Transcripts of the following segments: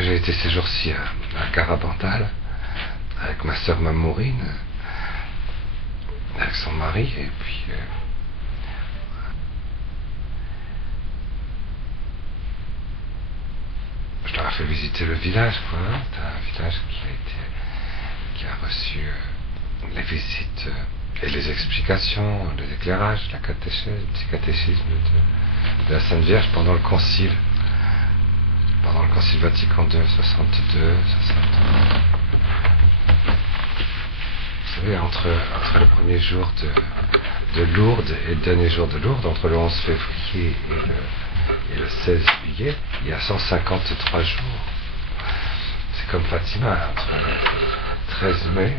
J'ai été ces jours-ci à Garabandal avec ma sœur Mamourine, avec son mari, et puis je leur ai fait visiter le village, quoi. C'est un village qui a reçu les visites et les explications, les éclairages, la catéchèse, le petit catéchisme de la Sainte Vierge pendant le Concile Vatican II, 62, 63. Vous savez, entre le premier jour de Lourdes et le dernier jour de Lourdes, entre le 11 février et le 16 juillet, il y a 153 jours. C'est comme Fatima, entre le 13 mai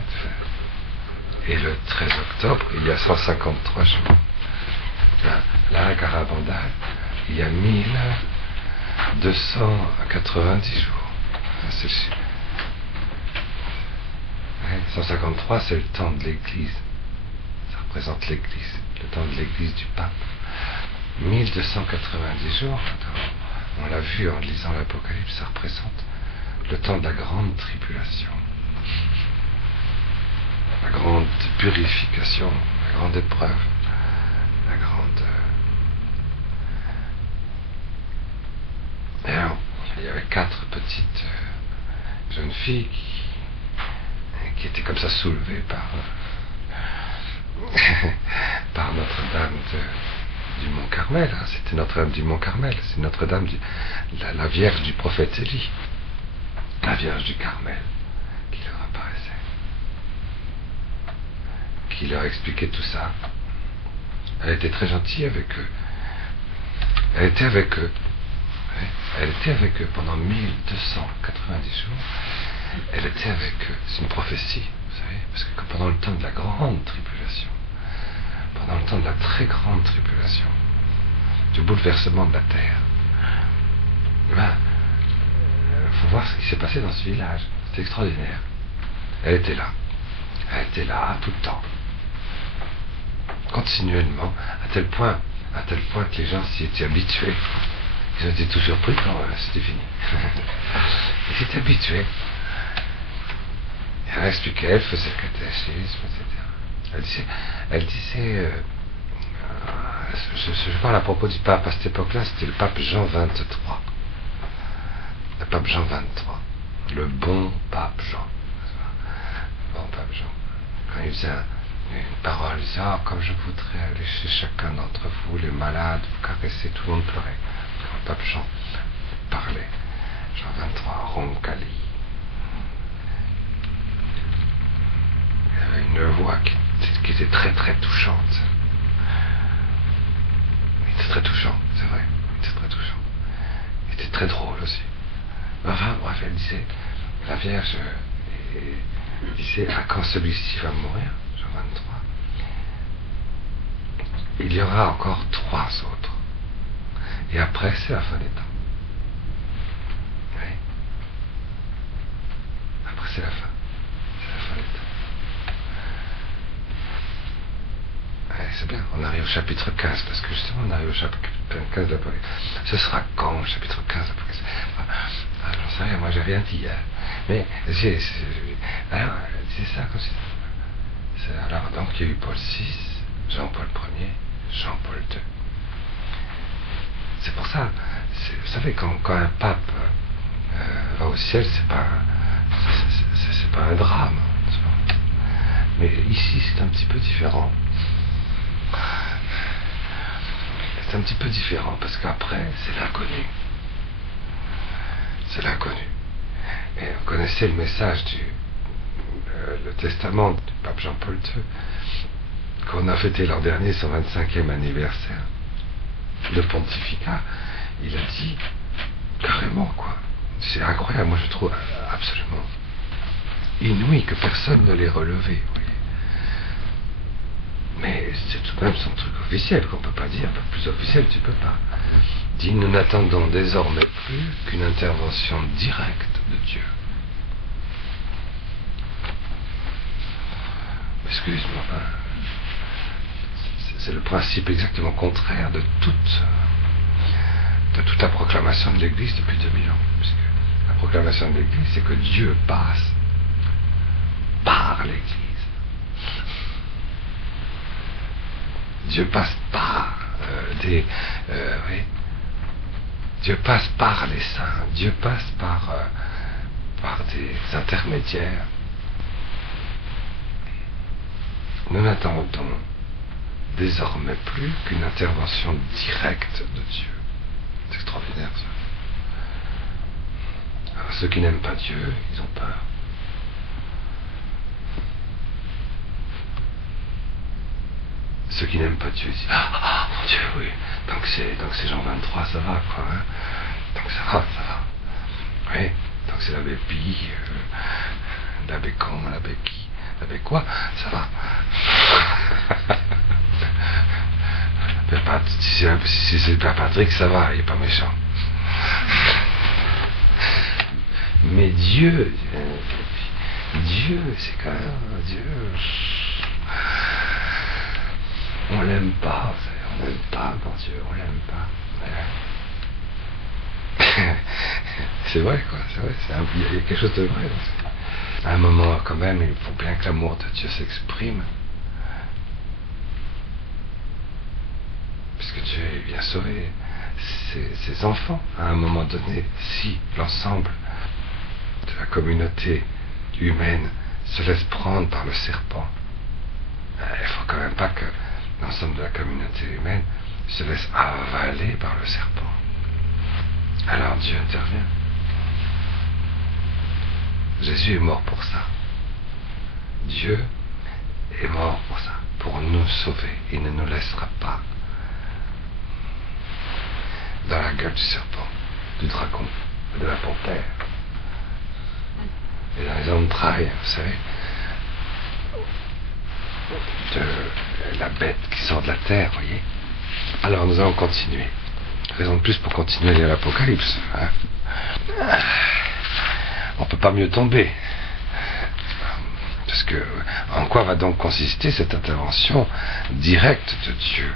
et le 13 octobre, il y a 153 jours. Là, à Garabandal, il y a 1290 jours. C'est 153, c'est le temps de l'Église. Ça représente l'Église, le temps de l'Église du pape. 1290 jours, on l'a vu en lisant l'Apocalypse, ça représente le temps de la grande tribulation, la grande purification, la grande épreuve, la grande... Et alors, il y avait 4 petites jeunes filles qui étaient comme ça soulevées par Notre-Dame du Mont Carmel. C'était Notre-Dame du Mont Carmel, c'est Notre-Dame, la Vierge du prophète Élie, la Vierge du Carmel, qui leur apparaissait, qui leur expliquait tout ça. Elle était très gentille avec eux. Elle était avec eux pendant 1290 jours. Elle était avec eux. C'est une prophétie, vous savez, parce que pendant le temps de la grande tribulation, pendant le temps de la très grande tribulation, du bouleversement de la terre, faut voir ce qui s'est passé dans ce village. C'est extraordinaire. Elle était là tout le temps, continuellement, à tel point que les gens s'y étaient habitués. Ils ont été tout surpris quand c'était fini. Ils s'étaient habitués. Elle expliquait, elle faisait le catéchisme, etc. Elle disait, je parle à propos du pape, à cette époque-là, c'était le pape Jean XXIII. Le pape Jean XXIII. Le bon pape Jean. Le bon pape Jean. Quand il faisait une parole, il disait, comme je voudrais aller chez chacun d'entre vous, les malades, vous caresser, tout le monde pleurait. Quand le pape Jean parlait, Jean XXIII, Roncalli. Il avait une voix qui était très très touchante. Il était très touchant, c'est vrai. Il était très touchant. Il était très drôle aussi. Enfin, bref, elle disait, la Vierge disait, quand celui-ci va mourir, Jean XXIII, il y aura encore 3 autres. Et après, c'est la fin des temps. Oui. Après, c'est la fin. C'est la fin des temps. C'est bien, on arrive au chapitre 15, parce que justement on arrive au chapitre 15 de l'Apocalypse. Ce sera quand le chapitre 15 de l'Apocalypse? J'en sais rien, moi j'ai rien dit hier. Mais alors, c'est ça comme ça. Alors donc il y a eu Paul VI, Jean-Paul Ier, Jean-Paul II. C'est pour ça, vous savez, quand un pape va au ciel, c'est pas un drame. Mais ici c'est un petit peu différent. C'est un petit peu différent parce qu'après, c'est l'inconnu. C'est l'inconnu. Et vous connaissez le message le testament du pape Jean-Paul II, qu'on a fêté l'an dernier, son 25e anniversaire de pontificat. Il a dit carrément, quoi. C'est incroyable, moi je trouve absolument inouï que personne ne l'ait relevé. Mais c'est tout de même son truc officiel, qu'on ne peut pas dire, plus officiel tu peux pas. Dit, nous n'attendons désormais plus qu'une intervention directe de Dieu. Excuse-moi, c'est le principe exactement contraire de toute la proclamation de l'Église depuis 2000 ans. Puisque la proclamation de l'Église, c'est que Dieu passe par l'Église. Dieu passe par oui. Dieu passe par les saints. Dieu passe par des intermédiaires. Nous n'attendons désormais plus qu'une intervention directe de Dieu. C'est extraordinaire ça. Alors, ceux qui n'aiment pas Dieu, ils ont peur. Ceux qui n'aiment pas Dieu disent mon Dieu, oui, tant que c'est Jean 23, ça va, quoi. Hein. Tant que ça va. Oui, tant que c'est l'abbé Pie, l'abbé Con, l'abbé qui, l'abbé quoi, ça va. Si c'est le Père Patrick, ça va, il n'est pas méchant. Mais Dieu, c'est quand même Dieu. On l'aime pas, on l'aime pas, mon Dieu, on l'aime pas. C'est vrai, quoi, c'est vrai, il y a quelque chose de vrai dans ça. À un moment, quand même, il faut bien que l'amour de Dieu s'exprime. Puisque Dieu vient sauver ses enfants. À un moment donné, si l'ensemble de la communauté humaine se laisse prendre par le serpent, il ne faut quand même pas que l'ensemble de la communauté humaine se laisse avaler par le serpent. Alors Dieu intervient. Jésus est mort pour ça. Dieu est mort pour ça, pour nous sauver. Il ne nous laissera pas dans la gueule du serpent, du dragon, de la panthère, et dans les entrailles, vous savez, de la bête qui sort de la terre, vous voyez. Alors nous allons continuer. Raison de plus pour continuer à lire l'Apocalypse. Hein. On ne peut pas mieux tomber. Parce que, en quoi va donc consister cette intervention directe de Dieu?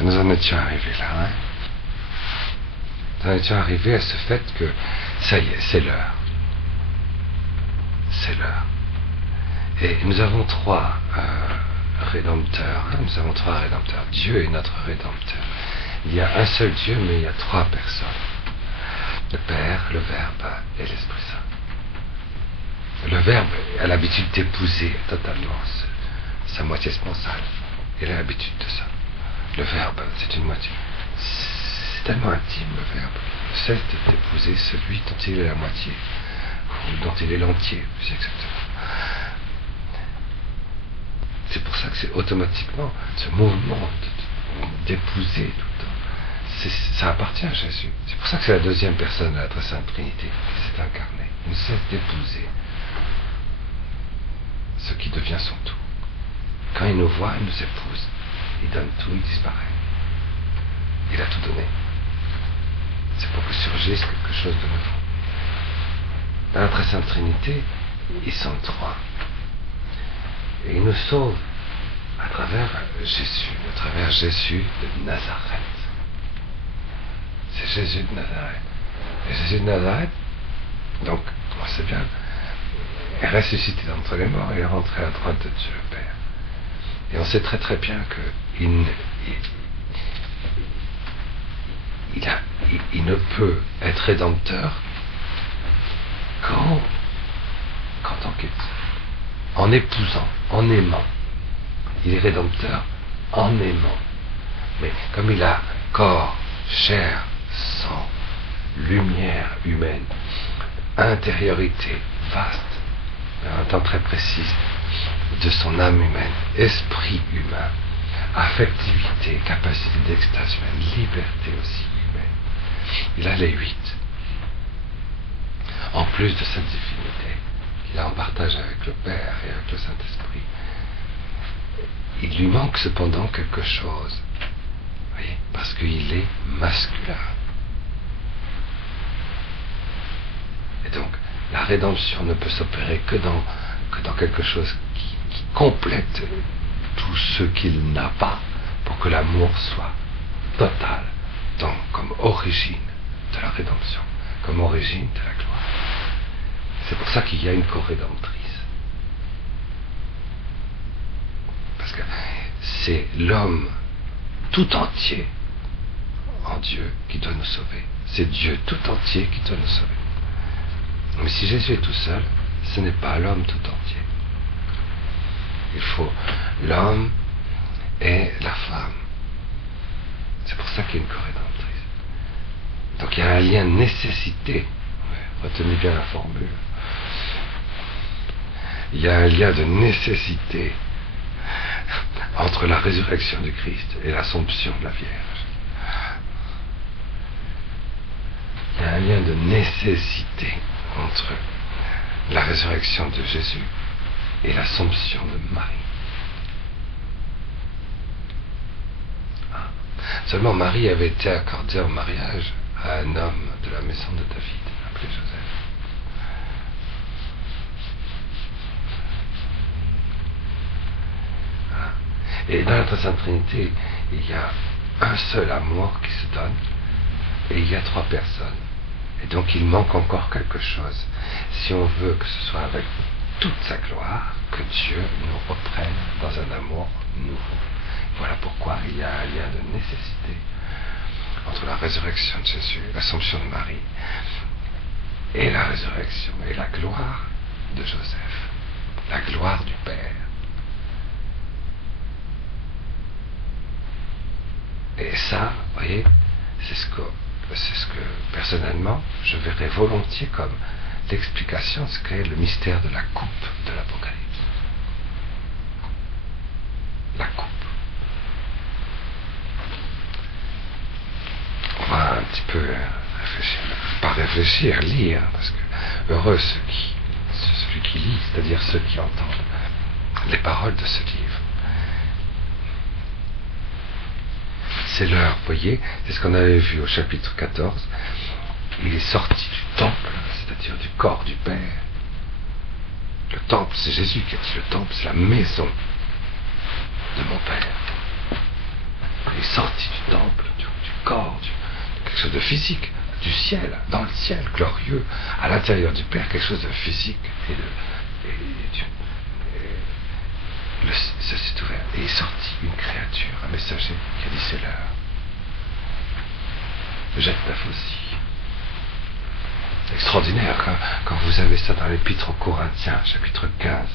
Nous en étions arrivés là. Hein. Nous en étions arrivés à ce fait que, ça y est, c'est l'heure. C'est l'heure. Et nous avons trois rédempteurs. Hein. Nous avons trois rédempteurs. Dieu est notre rédempteur. Il y a un seul Dieu, mais il y a trois personnes. Le Père, le Verbe et l'Esprit Saint. Le Verbe a l'habitude d'épouser totalement sa moitié sponsale. Il a l'habitude de ça. Le Verbe, c'est une moitié. C'est tellement intime, le Verbe. Il ne cesse d'épouser celui dont il est la moitié, ou dont il est l'entier, plus exactement. C'est pour ça que c'est automatiquement ce mouvement d'épouser tout le temps. Ça appartient à Jésus. C'est pour ça que c'est la deuxième personne de la très sainte Trinité qui s'est incarnée. Il ne cesse d'épouser ce qui devient son tout. Quand il nous voit, il nous épouse. Il donne tout, il disparaît. Il a tout donné. C'est pour que surgisse quelque chose de nouveau. Dans la très sainte Trinité, ils sont trois. Et il nous sauve à travers Jésus de Nazareth. C'est Jésus de Nazareth. Et Jésus de Nazareth, donc, on sait bien, est ressuscité d'entre les morts et est rentré à droite de Dieu le Père. Et on sait très très bien qu'il ne peut être rédempteur qu'en tant qu'époux. En épousant, en aimant. Il est rédempteur en aimant. Mais comme il a corps, chair, sang, lumière humaine, intériorité vaste, un temps très précis de son âme humaine, esprit humain, affectivité, capacité d'extase humaine, liberté aussi humaine. Il a les 8. En plus de cette divinité qu'il a en partage avec le Père et avec le Saint-Esprit, il lui manque cependant quelque chose. Vous voyez, parce qu'il est masculin. Et donc, la rédemption ne peut s'opérer que dans quelque chose qui complète tout ce qu'il n'a pas pour que l'amour soit total, tant comme comme origine de la rédemption, comme origine de la gloire. C'est pour ça qu'il y a une co-rédemptrice. Parce que c'est l'homme tout entier en Dieu qui doit nous sauver. C'est Dieu tout entier qui doit nous sauver. Mais si Jésus est tout seul, ce n'est pas l'homme tout entier. Il faut l'homme et la femme. C'est pour ça qu'il y a une co-rédemptrice. Donc il y a un lien de nécessité. Retenez bien la formule. Il y a un lien de nécessité entre la résurrection du Christ et l'Assomption de la Vierge. Il y a un lien de nécessité entre la résurrection de Jésus et l'Assomption de Marie. Seulement Marie avait été accordée en mariage à un homme de la maison de David, appelé Joseph. Et dans la Très Sainte Trinité, il y a un seul amour qui se donne, et il y a trois personnes. Et donc il manque encore quelque chose. Si on veut que ce soit avec toute sa gloire, que Dieu nous reprenne dans un amour nouveau. Voilà pourquoi il y a un lien de nécessité entre la résurrection de Jésus, l'Assomption de Marie, et la résurrection, et la gloire de Joseph, la gloire du Père. Et ça, vous voyez, c'est ce que personnellement je verrais volontiers comme l'explication de ce qu'est le mystère de la coupe de l'Apocalypse. La coupe. On va un petit peu réfléchir, pas réfléchir, lire, parce que heureux celui qui lit, c'est-à-dire ceux qui entendent les paroles de ce livre. C'est l'heure, vous voyez, c'est ce qu'on avait vu au chapitre 14. Il est sorti du temple, c'est-à-dire du corps du Père. Le temple, c'est Jésus qui a dit, le temple, c'est la maison de mon Père. Il est sorti du temple, du corps, de quelque chose de physique, du ciel, dans le ciel, glorieux, à l'intérieur du Père, quelque chose de physique, ça s'est ouvert, et est sorti une créature, un messager, qui a dit c'est l'heure. Jacques Neuf aussi. C'est extraordinaire quand vous avez ça dans l'Épître aux Corinthiens, chapitre 15.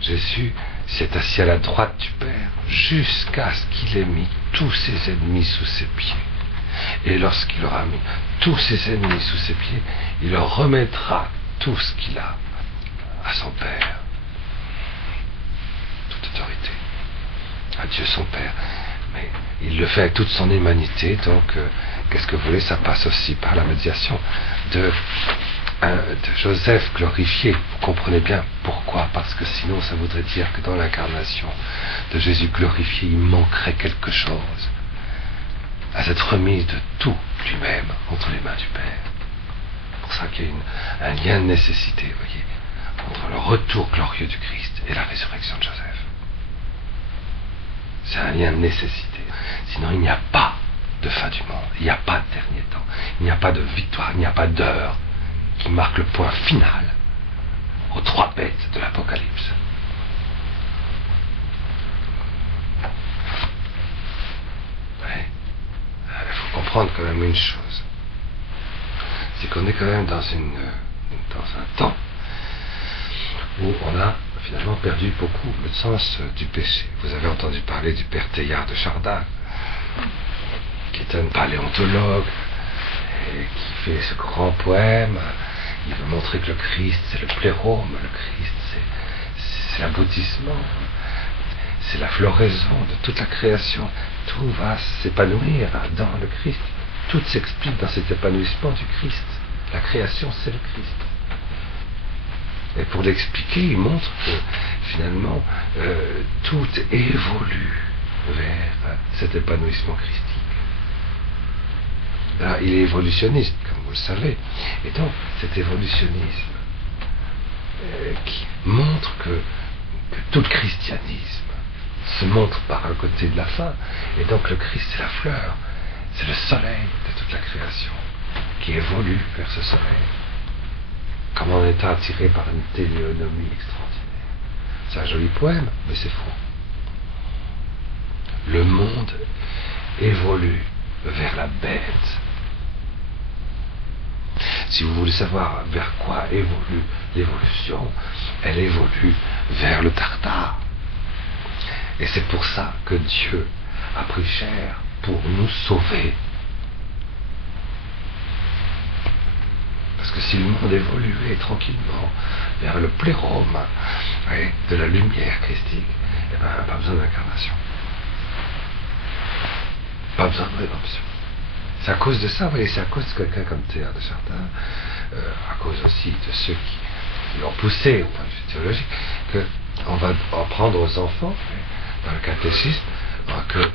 Jésus s'est assis à la droite du Père jusqu'à ce qu'il ait mis tous ses ennemis sous ses pieds. Et lorsqu'il aura mis tous ses ennemis sous ses pieds, il leur remettra tout ce qu'il a à son Père. Toute autorité. À Dieu son Père. Mais il le fait avec toute son humanité, donc qu'est-ce que vous voulez, ça passe aussi par la médiation de Joseph glorifié. Vous comprenez bien pourquoi, parce que sinon ça voudrait dire que dans l'incarnation de Jésus glorifié, il manquerait quelque chose à cette remise de tout lui-même entre les mains du Père. C'est pour ça qu'il y a un lien de nécessité, vous voyez, entre le retour glorieux du Christ et la résurrection de Joseph. C'est un lien de nécessité. Sinon, il n'y a pas de fin du monde. Il n'y a pas de dernier temps. Il n'y a pas de victoire. Il n'y a pas d'heure qui marque le point final aux trois bêtes de l'Apocalypse. Ouais. Il faut comprendre quand même une chose. C'est qu'on est quand même dans un temps où on a finalement perdu beaucoup le sens du péché. Vous avez entendu parler du père Teilhard de Chardin, qui est un paléontologue et qui fait ce grand poème. Il veut montrer que le Christ, c'est le plérome, le Christ, c'est l'aboutissement, c'est la floraison de toute la création. Tout va s'épanouir dans le Christ. Tout s'explique dans cet épanouissement du Christ. La création, c'est le Christ. Et pour l'expliquer, il montre que finalement, tout évolue vers cet épanouissement christique. Alors, il est évolutionniste, comme vous le savez. Et donc, cet évolutionnisme qui montre que tout le christianisme se montre par le côté de la fin. Et donc, le Christ, c'est la fleur. C'est le soleil de toute la création qui évolue vers ce soleil. Comme on est attiré par une téléonomie extraordinaire. C'est un joli poème, mais c'est faux. Le monde évolue vers la bête. Si vous voulez savoir vers quoi évolue l'évolution, elle évolue vers le tartare. Et c'est pour ça que Dieu a pris chair pour nous sauver. Parce que si le monde évoluait tranquillement vers le plérome de la lumière christique, eh ben, pas besoin d'incarnation. Pas besoin de rédemption. C'est à cause de ça, vous voyez, c'est à cause de quelqu'un comme Théa de Chardin, à cause aussi de ceux qui l'ont poussé au point de vue théologique, qu'on va apprendre aux enfants, dans le catéchisme, que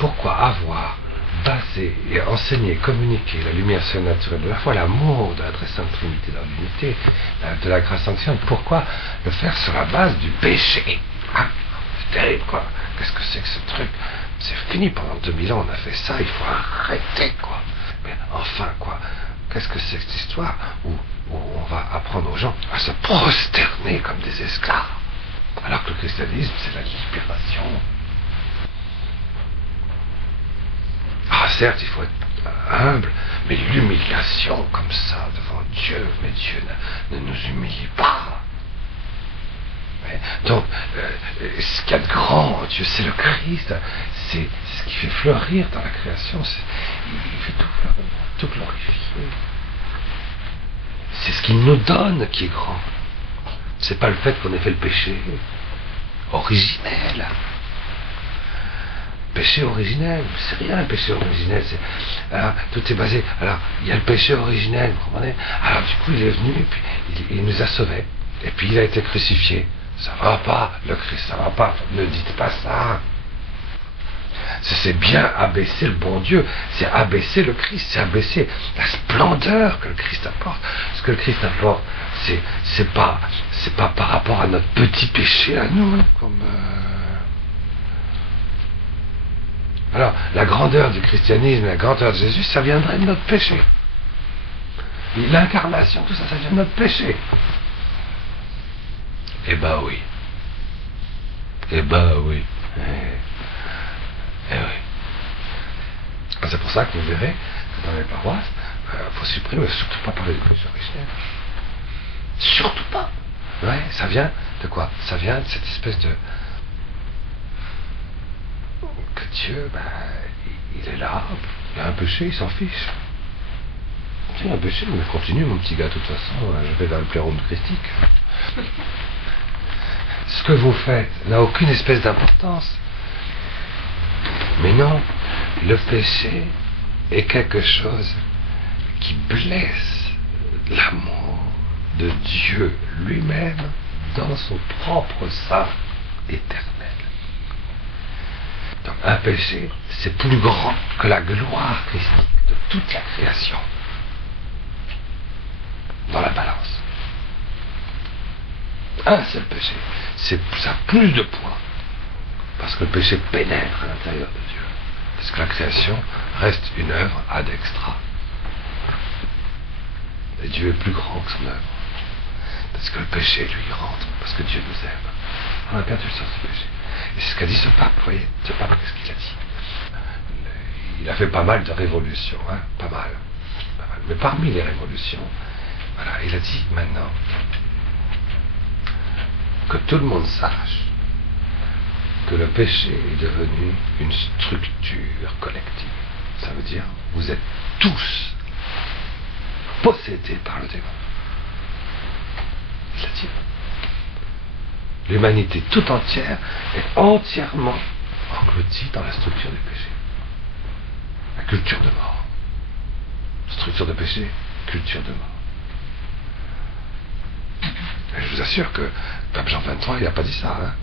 pourquoi avoir basé et enseigné, communiqué la lumière surnaturelle, de la foi l'amour de la très sainte Trinité dans l'unité, de la grâce sanctionnante, pourquoi le faire sur la base du péché? C'est terrible, quoi. Qu'est-ce que c'est que ce truc? C'est fini, pendant 2000 ans on a fait ça, il faut arrêter, quoi. Mais enfin, quoi, qu'est-ce que c'est que cette histoire où on va apprendre aux gens à se prosterner comme des esclaves, alors que le christianisme c'est la libération. Ah certes, il faut être humble, mais l'humiliation comme ça devant Dieu, mais Dieu ne nous humilie pas. Donc, ce qu'il y a de grand, Dieu, c'est le Christ, c'est ce qui fait fleurir dans la création, il fait tout fleurir, tout glorifier. C'est ce qu'il nous donne qui est grand. C'est pas le fait qu'on ait fait le péché originel. Péché originel, c'est rien le péché originel. Alors, tout est basé. Alors, il y a le péché originel, vous comprenez? Alors, du coup, il est venu, et puis il nous a sauvés. Et puis, il a été crucifié. Ça va pas, le Christ, ça va pas. Ne dites pas ça. C'est bien abaisser le bon Dieu, c'est abaisser le Christ, c'est abaisser la splendeur que le Christ apporte. Ce que le Christ apporte, c'est pas par rapport à notre petit péché à nous, comme. Alors, la grandeur du christianisme, la grandeur de Jésus, ça viendrait de notre péché. L'incarnation, tout ça, ça vient de notre péché. Eh ben oui. Eh ben oui. Eh oui. C'est pour ça que vous verrez que dans les paroisses, il faut supprimer, surtout pas parler de péché originel. Surtout pas. Ouais, ça vient de quoi? Ça vient de cette espèce de... que Dieu, il est là, il a un péché, il s'en fiche. Il y a un péché, mais continue mon petit gars, de toute façon, je vais vers le plérome christique. Ce que vous faites n'a aucune espèce d'importance. Mais non, le péché est quelque chose qui blesse l'amour de Dieu lui-même dans son propre sein éternel. Donc un péché, c'est plus grand que la gloire christique de toute la création dans la balance. Un seul péché, ça a plus de poids, parce que le péché pénètre à l'intérieur de Dieu, parce que la création reste une œuvre ad extra. Et Dieu est plus grand que son œuvre, parce que le péché lui rentre, parce que Dieu nous aime. On a perdu le sens du péché. Et c'est ce qu'a dit ce pape, vous voyez, ce pape, qu'est-ce qu'il a dit? Il a fait pas mal de révolutions, pas mal. Mais parmi les révolutions, voilà, il a dit maintenant que tout le monde sache que le péché est devenu une structure collective. Ça veut dire, vous êtes tous possédés par le démon. Il a dit. L'humanité tout entière est entièrement engloutie dans la structure du péché. La culture de mort. Structure de péché, culture de mort. Et je vous assure que Pape Jean XXIII, il n'a pas dit ça.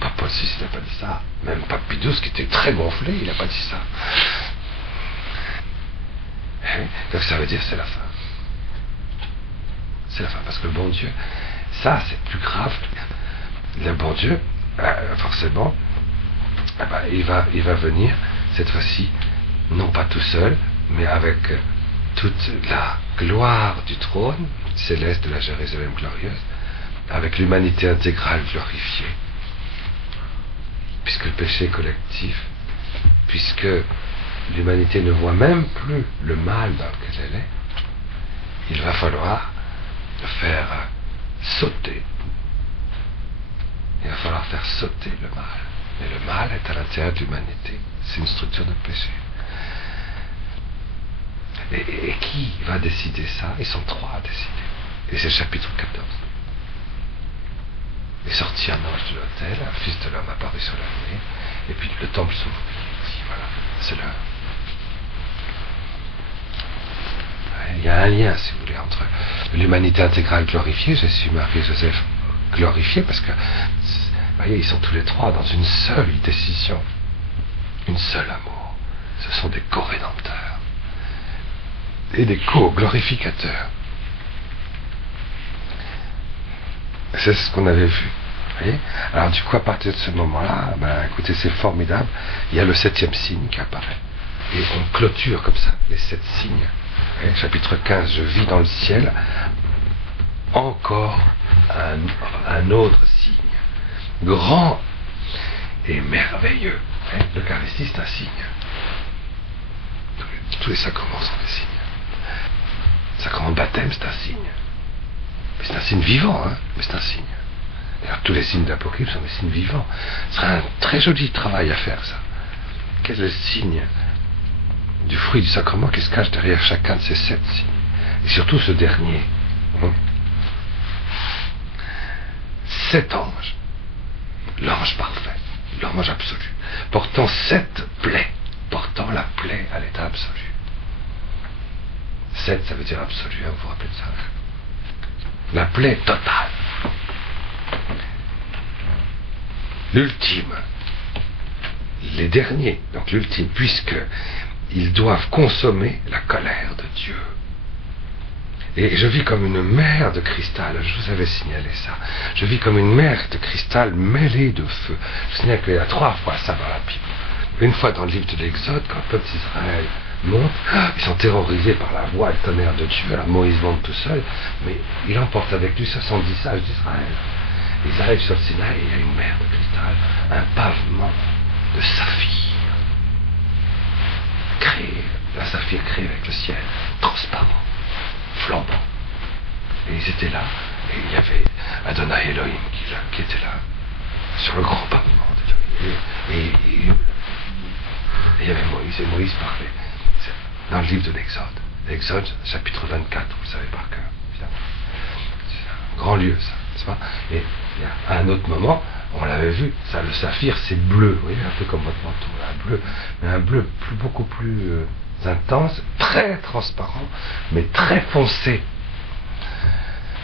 Pape Paul VI, il n'a pas dit ça. Même Pape Pie XII, qui était très gonflé, il n'a pas dit ça. Donc ça veut dire c'est la fin. C'est la fin, parce que le bon Dieu, ça c'est plus grave. Le bon Dieu, forcément, eh ben, il va venir, cette fois-ci, non pas tout seul, mais avec toute la gloire du trône céleste de la Jérusalem glorieuse, avec l'humanité intégrale glorifiée. Puisque le péché est collectif, puisque l'humanité ne voit même plus le mal dans lequel elle est, il va falloir faire sauter. Il va falloir faire sauter le mal. Et le mal est à l'intérieur de l'humanité. C'est une structure de péché. Et qui va décider ça? Ils sont trois à décider. Et c'est le chapitre 14. Est sorti un ange de l'autel, un fils de l'homme apparu sur la nuée, et puis le temple s'ouvre. Il dit, voilà, c'est l'heure. Il y a un lien, si vous voulez, entre l'humanité intégrale glorifiée, Jésus, Marie et Joseph glorifiés, parce que, vous voyez, ils sont tous les trois dans une seule décision, une seule amour. Ce sont des co-rédempteurs et des co-glorificateurs. C'est ce qu'on avait vu. Vous voyez? Alors du coup, à partir de ce moment-là, ben, écoutez, c'est formidable. Il y a le 7e signe qui apparaît. Et on clôture comme ça les 7 signes. Chapitre 15, je vis dans le ciel encore un autre signe, grand et merveilleux. L'Eucharistie, c'est un signe. Tous les sacrements sont des signes. Le sacrement de baptême, c'est un signe. Mais c'est un signe vivant, hein, mais c'est un signe. D'ailleurs, tous les signes d'Apocalypse sont des signes vivants. Ce serait un très joli travail à faire, ça. Quel est le signe du fruit du sacrement qui se cache derrière chacun de ces 7 signes? Et surtout ce dernier. 7 anges. L'ange parfait, l'ange absolu, portant 7 plaies, portant la plaie à l'état absolu. 7, ça veut dire absolu, hein, vous vous rappelez de ça? La plaie totale. L'ultime. Les derniers, donc l'ultime, puisque ils doivent consommer la colère de Dieu. Et je vis comme une mer de cristal, je vous avais signalé ça. Je vis comme une mer de cristal mêlée de feu. Je vous signale qu'il y a 3 fois ça dans la Bible. Une fois dans le livre de l'Exode, quand le peuple d'Israël monte, ils sont terrorisés par la voix et le tonnerre de Dieu. Alors Moïse monte tout seul, mais il emporte avec lui 70 sages d'Israël. Ils arrivent sur le Sinaï et il y a une mer de cristal, un pavement de saphir. Créé, un saphir créé avec le ciel, transparent, flambant. Et ils étaient là, et il y avait Adonai Elohim qui était là, sur le grand pavement de et il y avait Moïse, et Moïse parlait. C'est dans le livre de l'Exode. L'Exode, chapitre 24, vous le savez par cœur, évidemment. C'est un grand lieu, ça, n'est-ce pas? Et à un autre moment, on l'avait vu, ça, le saphir, c'est bleu, vous voyez, un peu comme votre manteau, là, bleu, mais un bleu beaucoup plus intense, très transparent, mais très foncé.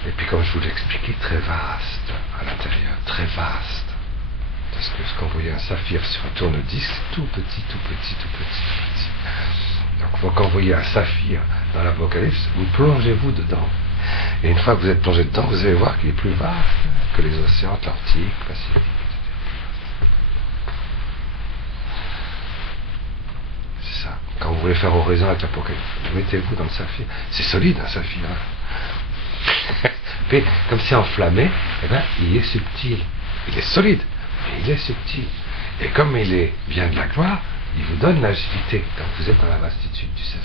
Et puis, comme je vous l'ai expliqué, très vaste à l'intérieur, très vaste. Parce que quand vous voyez un saphir sur un tourne-disque, c'est tout petit, tout petit, tout petit, tout petit. Donc, quand vous voyez un saphir dans l'Apocalypse, vous plongez-vous dedans. Et une fois que vous êtes plongé dedans, vous allez voir qu'il est plus vaste que les océans Atlantique, Pacifique, etc. C'est ça. Quand vous voulez faire oraison avec l'Apocalypse, mettez-vous dans le saphir. C'est solide, un saphir. Hein. Mais comme c'est enflammé, eh ben, il est subtil. Il est solide, mais il est subtil. Et comme il vient de la gloire, il vous donne l'agilité quand vous êtes dans la vastitude du saphir.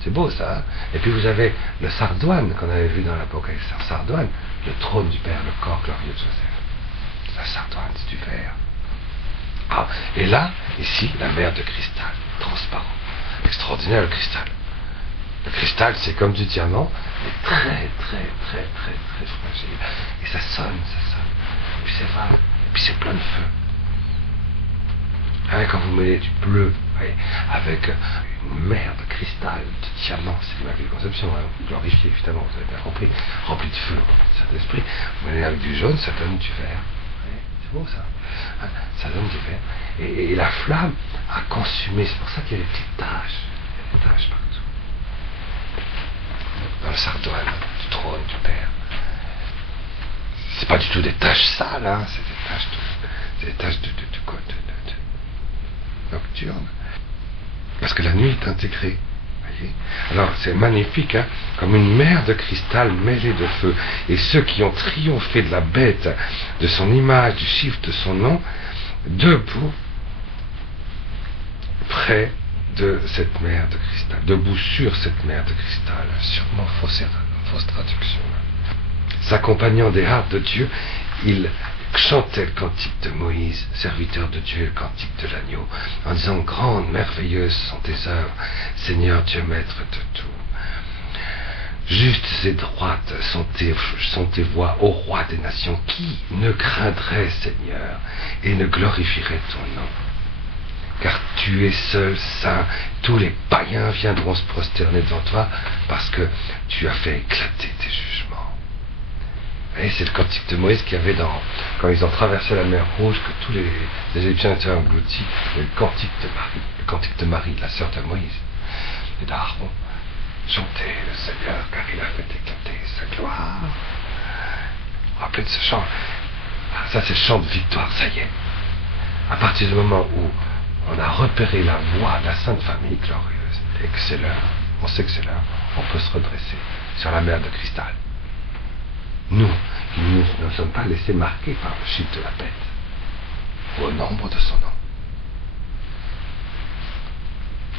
C'est beau ça, hein? Et puis vous avez le sardoine qu'on avait vu dans l'Apocalypse. Le sardoine, le trône du Père, le corps glorieux de Joseph. La sardoine, c'est du verre. Ah, et là, ici, la mer de cristal, transparent. Extraordinaire le cristal. Le cristal, c'est comme du diamant, mais très, très, très, très, très fragile. Et ça sonne. Et puis c'est vague, et puis c'est plein de feu. Hein, quand vous mettez du bleu, voyez, avec une mer de cristal, de diamant, c'est l'Immaculée Conception, hein, glorifié évidemment, vous avez bien compris, rempli de feu, rempli de Saint-Esprit. Vous mettez avec du jaune, ça donne du vert. C'est beau ça, hein, ça donne du vert. Et la flamme a consumé, c'est pour ça qu'il y a des petites taches, il y a des taches partout. Dans le sardoine du trône du Père. C'est pas du tout des taches sales, hein, c'est des taches des tâches nocturnes. Parce que la nuit est intégrée. Voyez. Alors c'est magnifique, hein, comme une mer de cristal mêlée de feu. Et ceux qui ont triomphé de la bête, de son image, du chiffre de son nom, debout, près de cette mer de cristal, debout sur cette mer de cristal, sûrement fausse traduction. S'accompagnant des harpes de Dieu, il chantait le cantique de Moïse, serviteur de Dieu, le cantique de l'agneau, en disant: grandes, merveilleuses sont tes œuvres, Seigneur Dieu maître de tout. Justes et droites sont tes voies, ô roi des nations. Qui ne craindrait, Seigneur, et ne glorifierait ton nom? Car tu es seul saint, tous les païens viendront se prosterner devant toi, parce que tu as fait éclater tes jugements. Et c'est le cantique de Moïse qu'il y avait quand ils ont traversé la mer Rouge, que tous les Égyptiens étaient engloutis, le cantique de Marie, la sœur de Moïse, et d'Aaron. Chantez le Seigneur, car il a fait éclater sa gloire. Rappelez de ce chant. Ça, c'est le chant de victoire, ça y est. À partir du moment où on a repéré la voie de la Sainte Famille glorieuse, et que c'est l'heure, on sait que c'est l'heure, on peut se redresser sur la mer de cristal. Nous ne sommes pas laissés marquer par le chiffre de la bête, ou au nombre de son nom.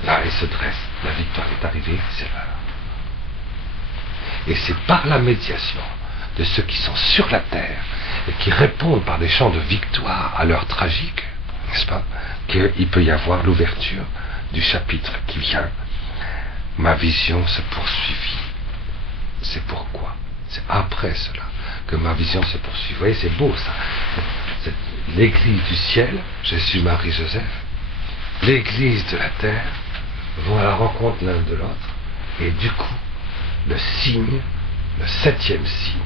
Là, il se dresse, la victoire est arrivée, c'est l'heure. Et c'est par la médiation de ceux qui sont sur la terre et qui répondent par des chants de victoire à l'heure tragique, n'est-ce pas, qu'il peut y avoir l'ouverture du chapitre qui vient. Ma vision se poursuivit. C'est pourquoi, c'est après cela que ma vision se poursuit. Vous voyez, c'est beau ça. C'est l'église du ciel, Jésus, Marie, Joseph, l'église de la terre, vont à la rencontre l'un de l'autre, et du coup, le signe, le 7e signe,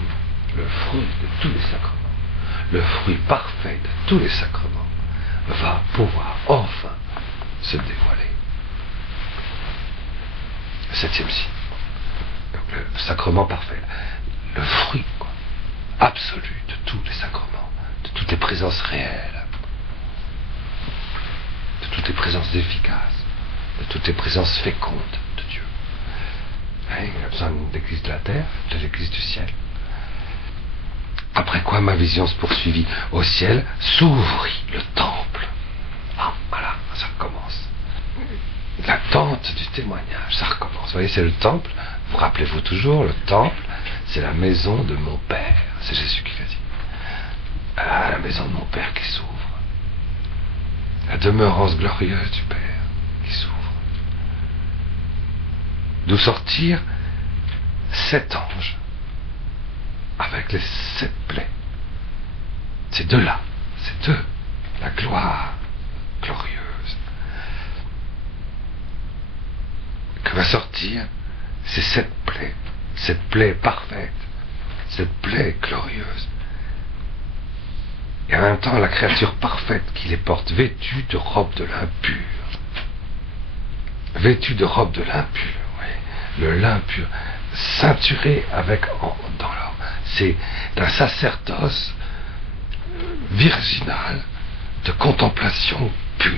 le fruit de tous les sacrements, le fruit parfait de tous les sacrements, va pouvoir enfin se dévoiler. Le 7e signe. Donc le sacrement parfait, le fruit, quoi, absolu de tous les sacrements, de toutes les présences réelles, de toutes les présences efficaces, de toutes les présences fécondes de Dieu. Il a besoin de l'église de la terre, de l'église du ciel. Après quoi ma vision se poursuivit. Au ciel s'ouvrit le temple. Ah, voilà, ça recommence. La tente du témoignage, ça recommence. Vous voyez, c'est le temple. Vous rappelez-vous toujours, le temple, c'est la maison de mon Père. C'est Jésus qui l'a dit. Ah, la maison de mon Père qui s'ouvre. La demeurance glorieuse du Père qui s'ouvre. D'où sortir 7 anges avec les 7 plaies. C'est de là, c'est de la gloire glorieuse que va sortir ces 7 plaies, cette plaie parfaite, cette plaie glorieuse. Et en même temps la créature parfaite qui les porte, vêtue de robes de lin pur. Vêtue de robes de lin pur. Le lin pur, ceinturé dans l'or. C'est un sacerdoce virginal de contemplation pure.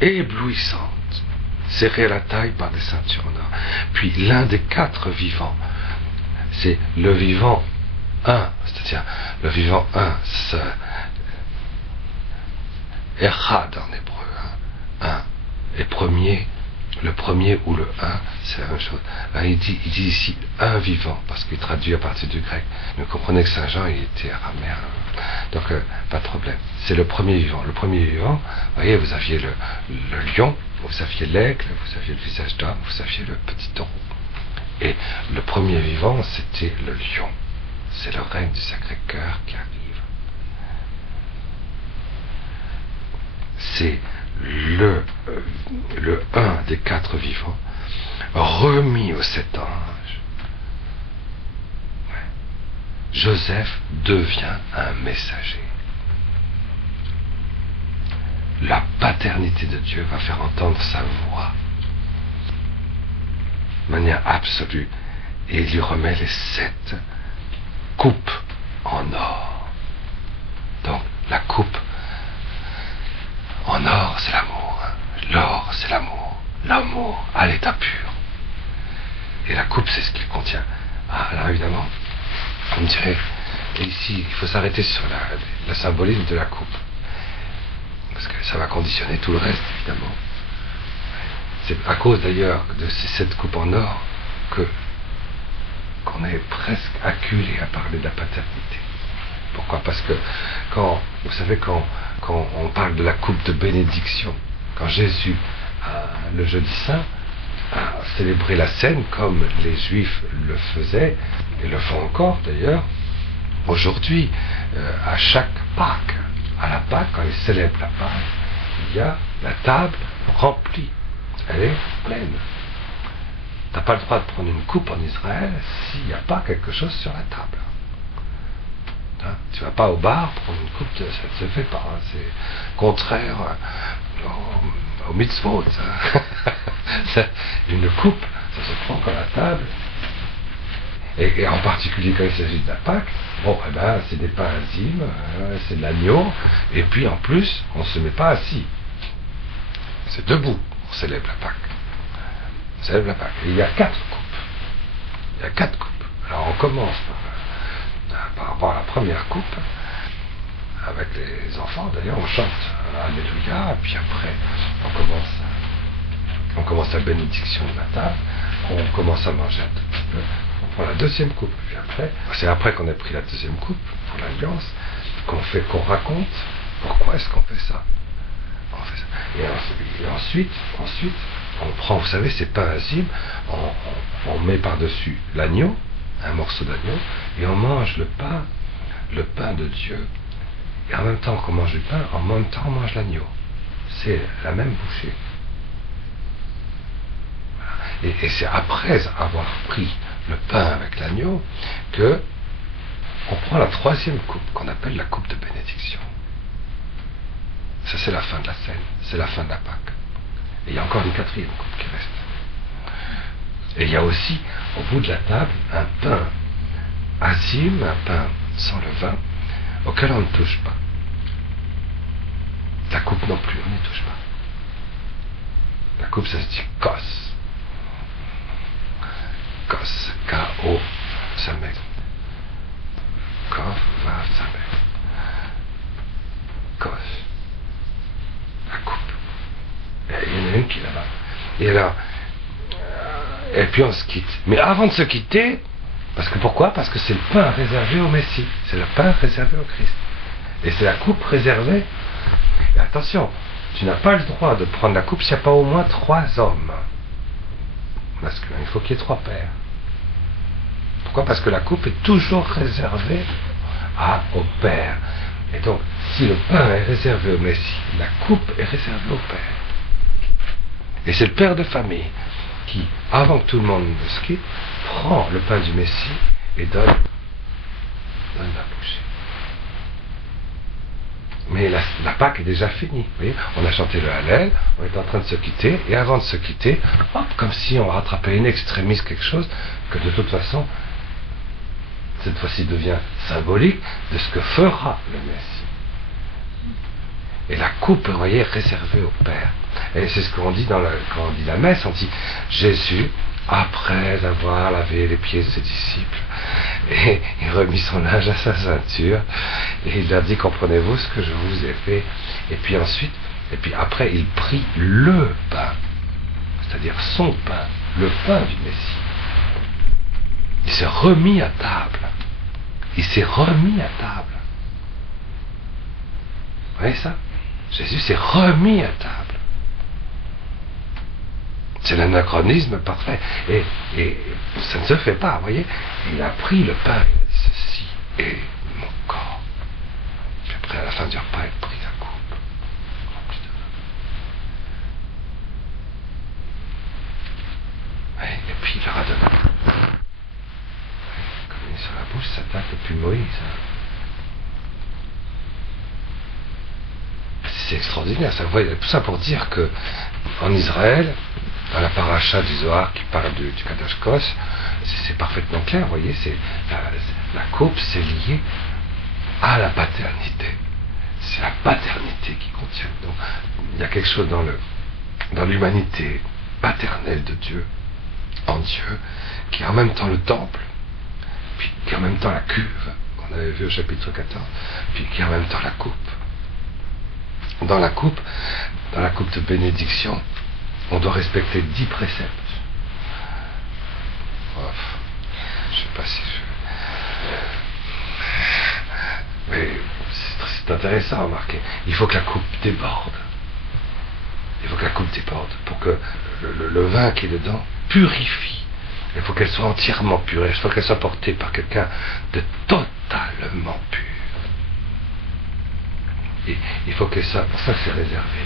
Éblouissante, serrée à la taille par des ceintures en or. Puis l'un des 4 vivants, c'est le vivant 1, c'est-à-dire le vivant 1, Echad en hébreu, 1. Et premier, le premier ou le 1, c'est la même chose. Là, il dit ici un vivant, parce qu'il traduit à partir du grec. Vous comprenez que Saint Jean, il était araméen. Donc, pas de problème. C'est le premier vivant. Le premier vivant, vous voyez, vous aviez le lion, vous aviez l'aigle, vous aviez le visage d'homme, vous aviez le petit taureau. Et le premier vivant, c'était le lion. C'est le règne du Sacré-Cœur qui arrive. C'est le 1 des 4 vivants remis aux 7 anges. Ouais. Joseph devient un messager. La paternité de Dieu va faire entendre sa voix de manière absolue. et il lui remet les 7 coupes en or. Donc la coupe en or, c'est l'amour. L'or, c'est l'amour. L'amour à l'état pur. Et la coupe, c'est ce qu'il contient. Ah, alors évidemment, on me dirait, et ici, il faut s'arrêter sur la symbolisme de la coupe. Parce que ça va conditionner tout le reste, évidemment. C'est à cause d'ailleurs de ces 7 coupes en or qu'on est presque acculé à parler de la paternité. Pourquoi? Parce que vous savez, quand on parle de la coupe de bénédiction, quand Jésus, le jeudi saint, a célébré la scène comme les Juifs le faisaient, et le font encore d'ailleurs, aujourd'hui, à chaque Pâques, à la Pâques, quand ils célèbrent la Pâques, il y a la table remplie, elle est pleine. Tu n'as pas le droit de prendre une coupe en Israël s'il n'y a pas quelque chose sur la table. Tu ne vas pas au bar prendre une coupe, ça ne se fait pas, hein. C'est contraire au mitzvot. Une coupe, ça se prend comme la table. Et en particulier quand il s'agit de la Pâque, bon, eh ben, c'est des pains azimes, c'est de l'agneau, et puis en plus, on ne se met pas assis. C'est debout, on célèbre la Pâque. On célèbre la Pâque. Et il y a 4 coupes. Il y a 4 coupes. Alors on commence par rapport à la première coupe, avec les enfants, d'ailleurs, on chante Alléluia, et puis après, on commence la bénédiction de la table, on commence à manger un tout petit peu, on prend la deuxième coupe, puis après, c'est après qu'on a pris la deuxième coupe, pour l'alliance, qu'on raconte pourquoi est-ce qu'on fait ça. On fait ça. Et ensuite, on prend, vous savez, ces pains azimes, on met par-dessus l'agneau, un morceau d'agneau, et on mange le pain de Dieu. Et en même temps qu'on mange du pain, en même temps on mange l'agneau. C'est la même bouchée. Voilà. Et c'est après avoir pris le pain avec l'agneau que on prend la troisième coupe, qu'on appelle la coupe de bénédiction. Ça, c'est la fin de la scène, c'est la fin de la Pâque. Et il y a encore une quatrième coupe qui reste. Et il y a aussi, au bout de la table, un pain azime, un pain sans levain, auquel on ne touche pas. La coupe non plus, on n'y touche pas. La coupe, ça se dit kos. Kos, K-O, Samek. Kof, Vav, Samek. Kos. La coupe. Et il y en a une qui est là-bas. Et alors, et puis on se quitte. Mais avant de se quitter, parce que pourquoi? Parce que c'est le pain réservé au Messie. C'est le pain réservé au Christ. Et c'est la coupe réservée. Et attention, tu n'as pas le droit de prendre la coupe s'il n'y a pas au moins 3 hommes masculins. Il faut qu'il y ait 3 pères. Pourquoi? Parce que la coupe est toujours réservée au père. Et donc, si le pain est réservé au Messie, la coupe est réservée au père. Et c'est le père de famille qui, avant que tout le monde ne se quitte, prend le pain du Messie et donne la bouchée. Mais la Pâque est déjà finie. Vous voyez, on a chanté le Hallel, on est en train de se quitter, et avant de se quitter, hop, comme si on rattrapait une extrémiste quelque chose, que de toute façon, cette fois-ci devient symbolique de ce que fera le Messie. Et la coupe, vous voyez, est réservée au Père. Et c'est ce qu'on dit quand on dit la messe, on dit Jésus, après avoir lavé les pieds de ses disciples, et il remit son linge à sa ceinture, et il leur dit, comprenez-vous ce que je vous ai fait? Et puis après, il prit le pain, c'est-à-dire son pain, le pain du Messie. Il s'est remis à table. Il s'est remis à table. Vous voyez ça? Jésus s'est remis à table. C'est l'anachronisme parfait. Et ça ne se fait pas, vous voyez. Il a pris le pain, il a dit, ceci est mon corps. Puis après, à la fin du repas, il a pris la coupe remplie de vin. Ouais, et puis il leur a donné. Comme il est sur la bouche, ça date depuis Moïse. Hein. C'est extraordinaire, ça. Tout ça pour dire que en Israël, dans la paracha du Zohar qui parle du Kadash Kos, c'est parfaitement clair, vous voyez, la coupe, c'est lié à la paternité. C'est la paternité qui contient. Donc, il y a quelque chose dans l'humanité paternelle de Dieu, en Dieu, qui est en même temps le temple, puis qui est en même temps la cuve, qu'on avait vu au chapitre 14, puis qui est en même temps la coupe. Dans la coupe de bénédiction, on doit respecter 10 préceptes. Je sais pas si mais c'est intéressant à remarquer. Il faut que la coupe déborde. Il faut que la coupe déborde pour que le vin qui est dedans purifie. Il faut qu'elle soit entièrement pure. Il faut qu'elle soit portée par quelqu'un de totalement pur. Et il faut que ça, pour ça que c'est réservé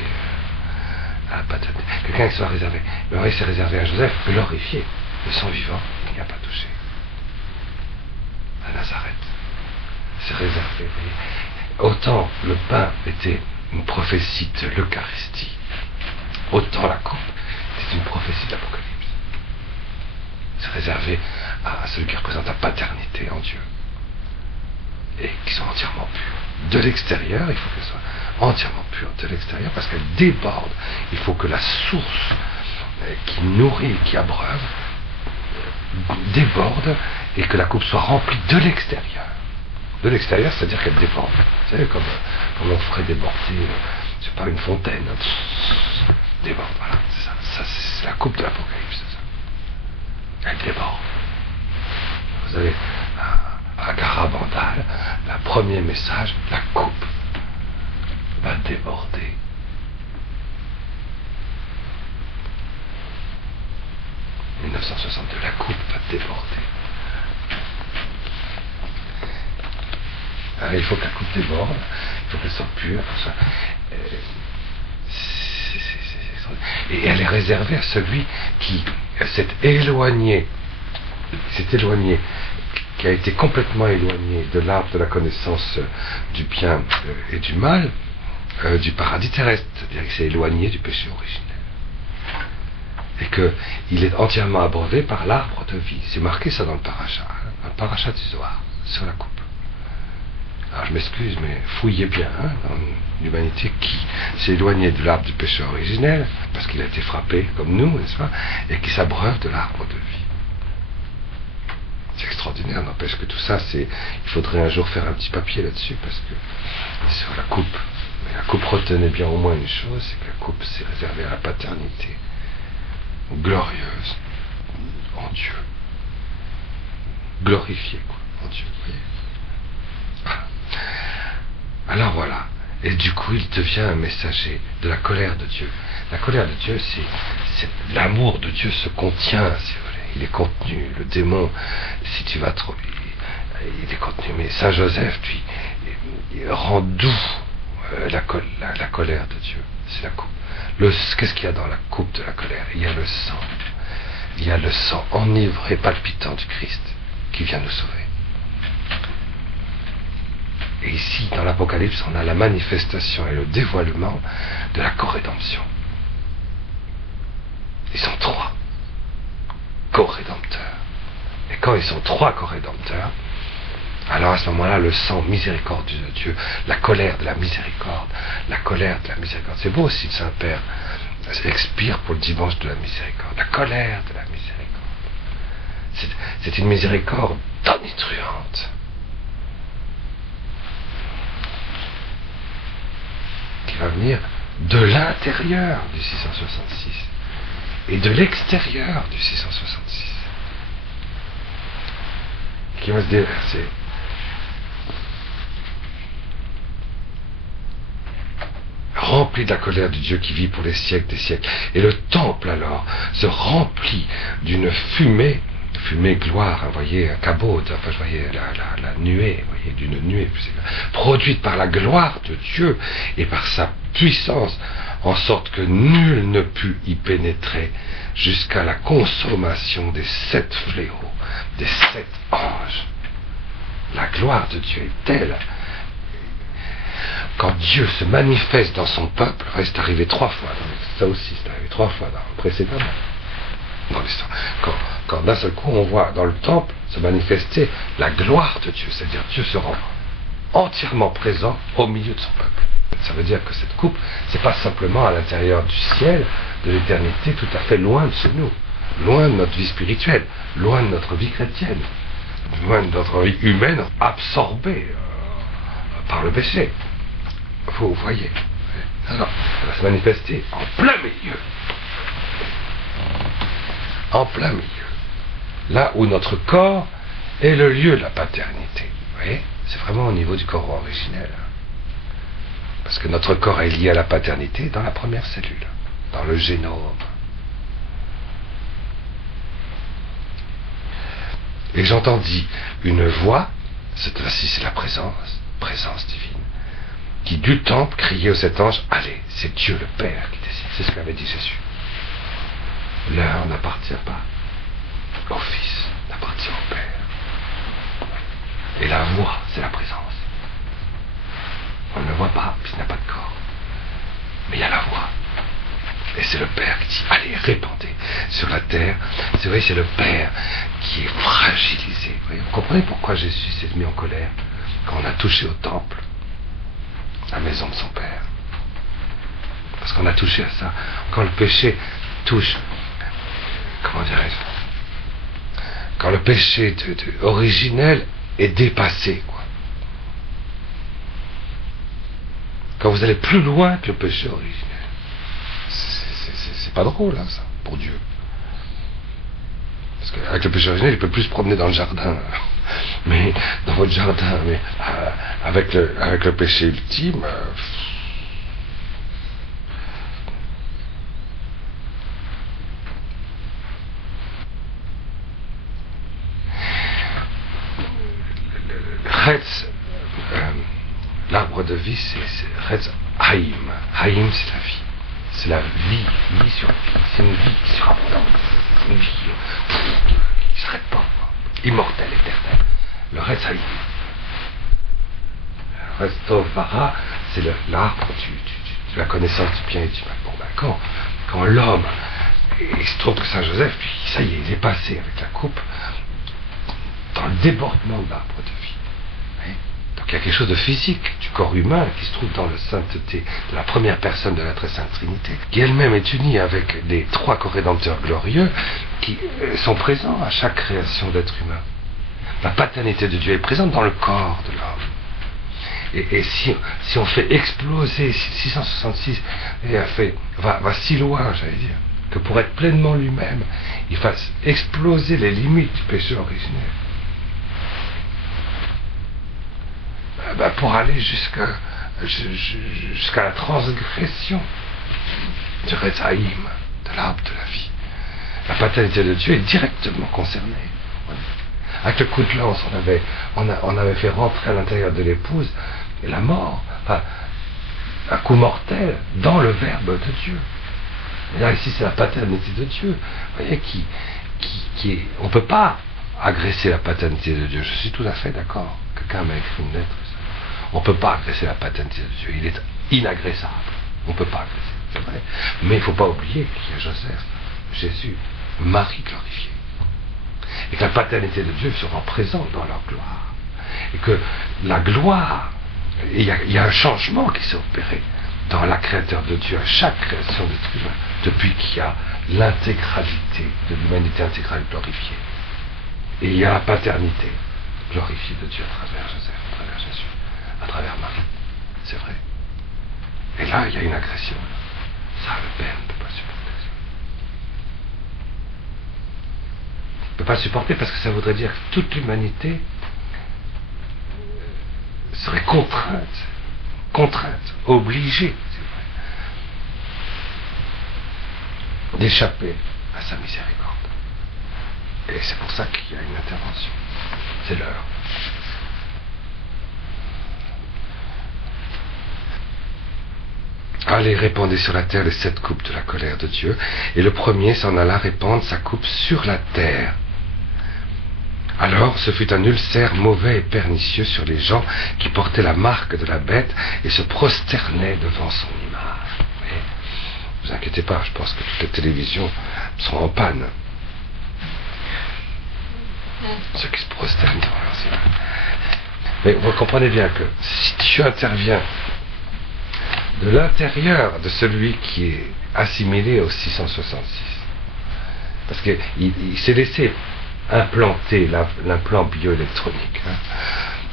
à la paternité. Quelqu'un qui soit réservé. Mais oui, c'est réservé à Joseph, glorifié, de son vivant, il n'y a pas touché. À Nazareth. C'est réservé. Autant le pain était une prophétie de l'Eucharistie, autant la coupe était une prophétie de l'Apocalypse. C'est réservé à celui qui représente la paternité en Dieu. Et qui sont entièrement purs. De l'extérieur, il faut qu'elle soit entièrement pure. De l'extérieur, parce qu'elle déborde. Il faut que la source qui nourrit, qui abreuve, déborde et que la coupe soit remplie de l'extérieur. De l'extérieur, c'est-à-dire qu'elle déborde. Vous savez, comme on ferait déborder, c'est pas une fontaine. Déborde, voilà, c'est ça. Ça, c'est la coupe de l'Apocalypse, c'est ça. Elle déborde. Vous avez à Garabandal, le premier message, la coupe va déborder. En 1962, la coupe va déborder. Alors, il faut que la coupe déborde, il faut qu'elle soit pure. Et elle est réservée à celui qui s'est éloigné, qui a été complètement éloigné de l'arbre de la connaissance du bien et du mal, du paradis terrestre, c'est-à-dire qu'il s'est éloigné du péché originel. Et qu'il est entièrement abreuvé par l'arbre de vie. C'est marqué ça dans le paracha du Zohar, sur la coupe. Alors je m'excuse, mais fouillez bien dans l'humanité qui s'est éloigné de l'arbre du péché originel, parce qu'il a été frappé comme nous, n'est-ce pas, et qui s'abreuve de l'arbre de vie. C'est extraordinaire, n'empêche que tout ça, il faudrait un jour faire un petit papier là-dessus, parce que sur la coupe. Mais la coupe, retenait bien au moins une chose, c'est que la coupe, c'est réservé à la paternité glorieuse en Dieu. Glorifiée, quoi, en Dieu, vous voyez. Alors voilà, et du coup il devient un messager de la colère de Dieu. La colère de Dieu, c'est l'amour de Dieu se contient, si vous voulez, il est contenu. Le démon, si tu vas trop, il est contenu. Mais Saint Joseph, lui, il rend doux la colère de Dieu. C'est la coupe. Qu'est-ce qu'il y a dans la coupe de la colère? Il y a le sang. Il y a le sang enivré, palpitant du Christ qui vient nous sauver. Et ici, dans l'Apocalypse, on a la manifestation et le dévoilement de la co-rédemption. Ils sont 3 co-rédempteurs. Et quand ils sont 3 co-rédempteurs, alors à ce moment-là, le sang miséricordieux de Dieu, la colère de la miséricorde, c'est beau aussi le Saint-Père expire pour le dimanche de la miséricorde, la colère de la miséricorde. C'est une miséricorde tonitruante. Qui va venir de l'intérieur du 666 et de l'extérieur du 666, qui va se déverser rempli de la colère de Dieu qui vit pour les siècles des siècles. Et le temple alors se remplit d'une fumée gloire, vous voyez, un cabot, enfin, je voyais la nuée, vous voyez, d'une nuée, produite par la gloire de Dieu et par sa puissance, en sorte que nul ne put y pénétrer jusqu'à la consommation des 7 fléaux, des 7 anges. La gloire de Dieu est telle. Quand Dieu se manifeste dans son peuple, c'est arrivé 3 fois, ça aussi c'est arrivé 3 fois précédemment. dans l'histoire. Quand d'un seul coup on voit dans le temple se manifester la gloire de Dieu, c'est-à-dire Dieu se rend entièrement présent au milieu de son peuple. Ça veut dire que cette coupe, c'est pas simplement à l'intérieur du ciel, de l'éternité, tout à fait loin de chez nous, loin de notre vie spirituelle, loin de notre vie chrétienne, loin de notre vie humaine, absorbée par le péché. Vous voyez, alors, elle va se manifester en plein milieu. En plein milieu. Là où notre corps est le lieu de la paternité. Vous voyez, c'est vraiment au niveau du corps originel. Parce que notre corps est lié à la paternité dans la première cellule, dans le génome. Et j'entendis une voix, cette fois-ci c'est la présence divine, qui du temple criait aux 7 anges, allez, c'est Dieu le Père qui décide. C'est ce qu'avait dit Jésus. L'heure n'appartient pas au Fils, n'appartient au Père. Et la voix, c'est la présence. On ne le voit pas, puisqu'il n'a pas de corps. Mais il y a la voix. Et c'est le Père qui dit, allez, répandez sur la terre. C'est vrai, c'est le Père qui est fragilisé. Vous comprenez pourquoi Jésus s'est mis en colère quand on a touché au temple, la maison de son Père. Parce qu'on a touché à ça. Quand le péché touche, comment dirais-je, quand le péché originel est dépassé, quoi. Quand vous allez plus loin que le péché originel. C'est pas drôle, hein, ça, pour Dieu. Parce qu'avec le péché originel, il peut plus se promener dans le jardin. Mais, dans votre jardin, mais avec le péché ultime... l'arbre de vie, c'est Retz Haïm. Haïm, c'est la vie. C'est la vie sur vie. C'est une vie surabondante. Une vie qui ne s'arrête pas. Immortelle, éternelle. Le Retz Haïm. Le Retz Tovara, c'est l'arbre de la connaissance du bien et du mal. Bon, ben, quand l'homme, il se trouve que Saint Joseph, puis ça y est, il est passé avec la coupe dans le débordement de l'arbre de vie. Il y a quelque chose de physique du corps humain qui se trouve dans la sainteté de la première personne de la très sainte Trinité, qui elle-même est unie avec les 3 co-rédempteurs glorieux qui sont présents à chaque création d'être humain. La paternité de Dieu est présente dans le corps de l'homme. Et si on fait exploser 666, va si loin, j'allais dire, que pour être pleinement lui-même, il fasse exploser les limites du péché originel. Pour aller jusqu'à la transgression du Rezaïm, de l'arbre de la vie. La paternité de Dieu est directement concernée. Avec le coup de lance, on avait fait rentrer à l'intérieur de l'épouse la mort, un coup mortel dans le Verbe de Dieu. Et là, ici, c'est la paternité de Dieu. Vous voyez, qui est... On ne peut pas agresser la paternité de Dieu. Je suis tout à fait d'accord. Quelqu'un m'a écrit une lettre. On ne peut pas agresser la paternité de Dieu. Il est inagressable. On ne peut pas agresser. C'est vrai. Mais il ne faut pas oublier qu'il y a Joseph, Jésus, Marie glorifiée. Et que la paternité de Dieu sera présente dans leur gloire. Et que la gloire, il y a un changement qui s'est opéré dans la créateur de Dieu à chaque création d'être humain, depuis qu'il y a l'intégralité de l'humanité intégrale glorifiée. Et il y a la paternité glorifiée de Dieu à travers Joseph, à travers Jésus, à travers Marie. C'est vrai. Et là, il y a une agression. Ça, le Père ne peut pas supporter ça. Il ne peut pas le supporter parce que ça voudrait dire que toute l'humanité serait contrainte, obligée, c'est vrai, d'échapper à sa miséricorde. Et c'est pour ça qu'il y a une intervention. C'est l'heure. Allez, répandez sur la terre les 7 coupes de la colère de Dieu. Et le premier s'en alla répandre sa coupe sur la terre. Alors ce fut un ulcère mauvais et pernicieux sur les gens qui portaient la marque de la bête et se prosternaient devant son image. Mais ne vous inquiétez pas, je pense que toutes les télévisions sont en panne. Ceux qui se prosternent devant leurs idoles. Mais vous comprenez bien que si Dieu intervient de l'intérieur de celui qui est assimilé au 666, parce qu'il s'est laissé implanter l'implant bioélectronique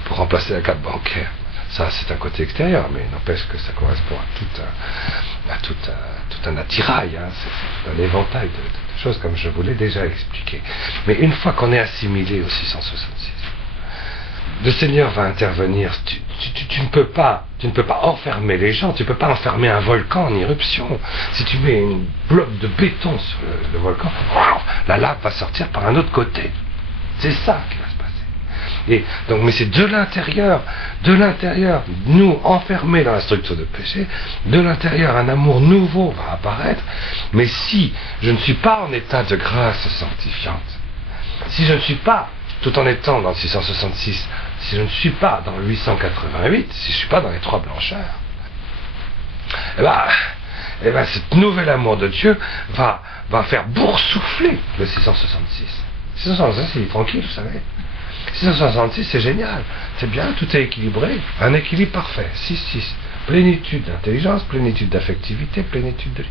pour remplacer la carte bancaire. Ça, c'est un côté extérieur, mais n'empêche que ça correspond à tout un attirail, c'est un éventail de choses, comme je vous l'ai déjà expliqué. Mais une fois qu'on est assimilé au 666, le Seigneur va intervenir. Tu ne peux pas enfermer les gens, tu ne peux pas enfermer un volcan en éruption. Si tu mets un bloc de béton sur le volcan, la lave va sortir par un autre côté. C'est ça qui va se passer. Et donc, mais c'est de l'intérieur, nous enfermés dans la structure de péché, de l'intérieur un amour nouveau va apparaître. Mais si je ne suis pas en état de grâce sanctifiante, si je ne suis pas, tout en étant dans le 666, si je ne suis pas dans le 888, si je ne suis pas dans les trois blancheurs, eh ben, cet nouvel amour de Dieu va faire boursoufler le 666. 666, il est tranquille, vous savez. 666, c'est génial, c'est bien, tout est équilibré, un équilibre parfait. 6-6, plénitude d'intelligence, plénitude d'affectivité, plénitude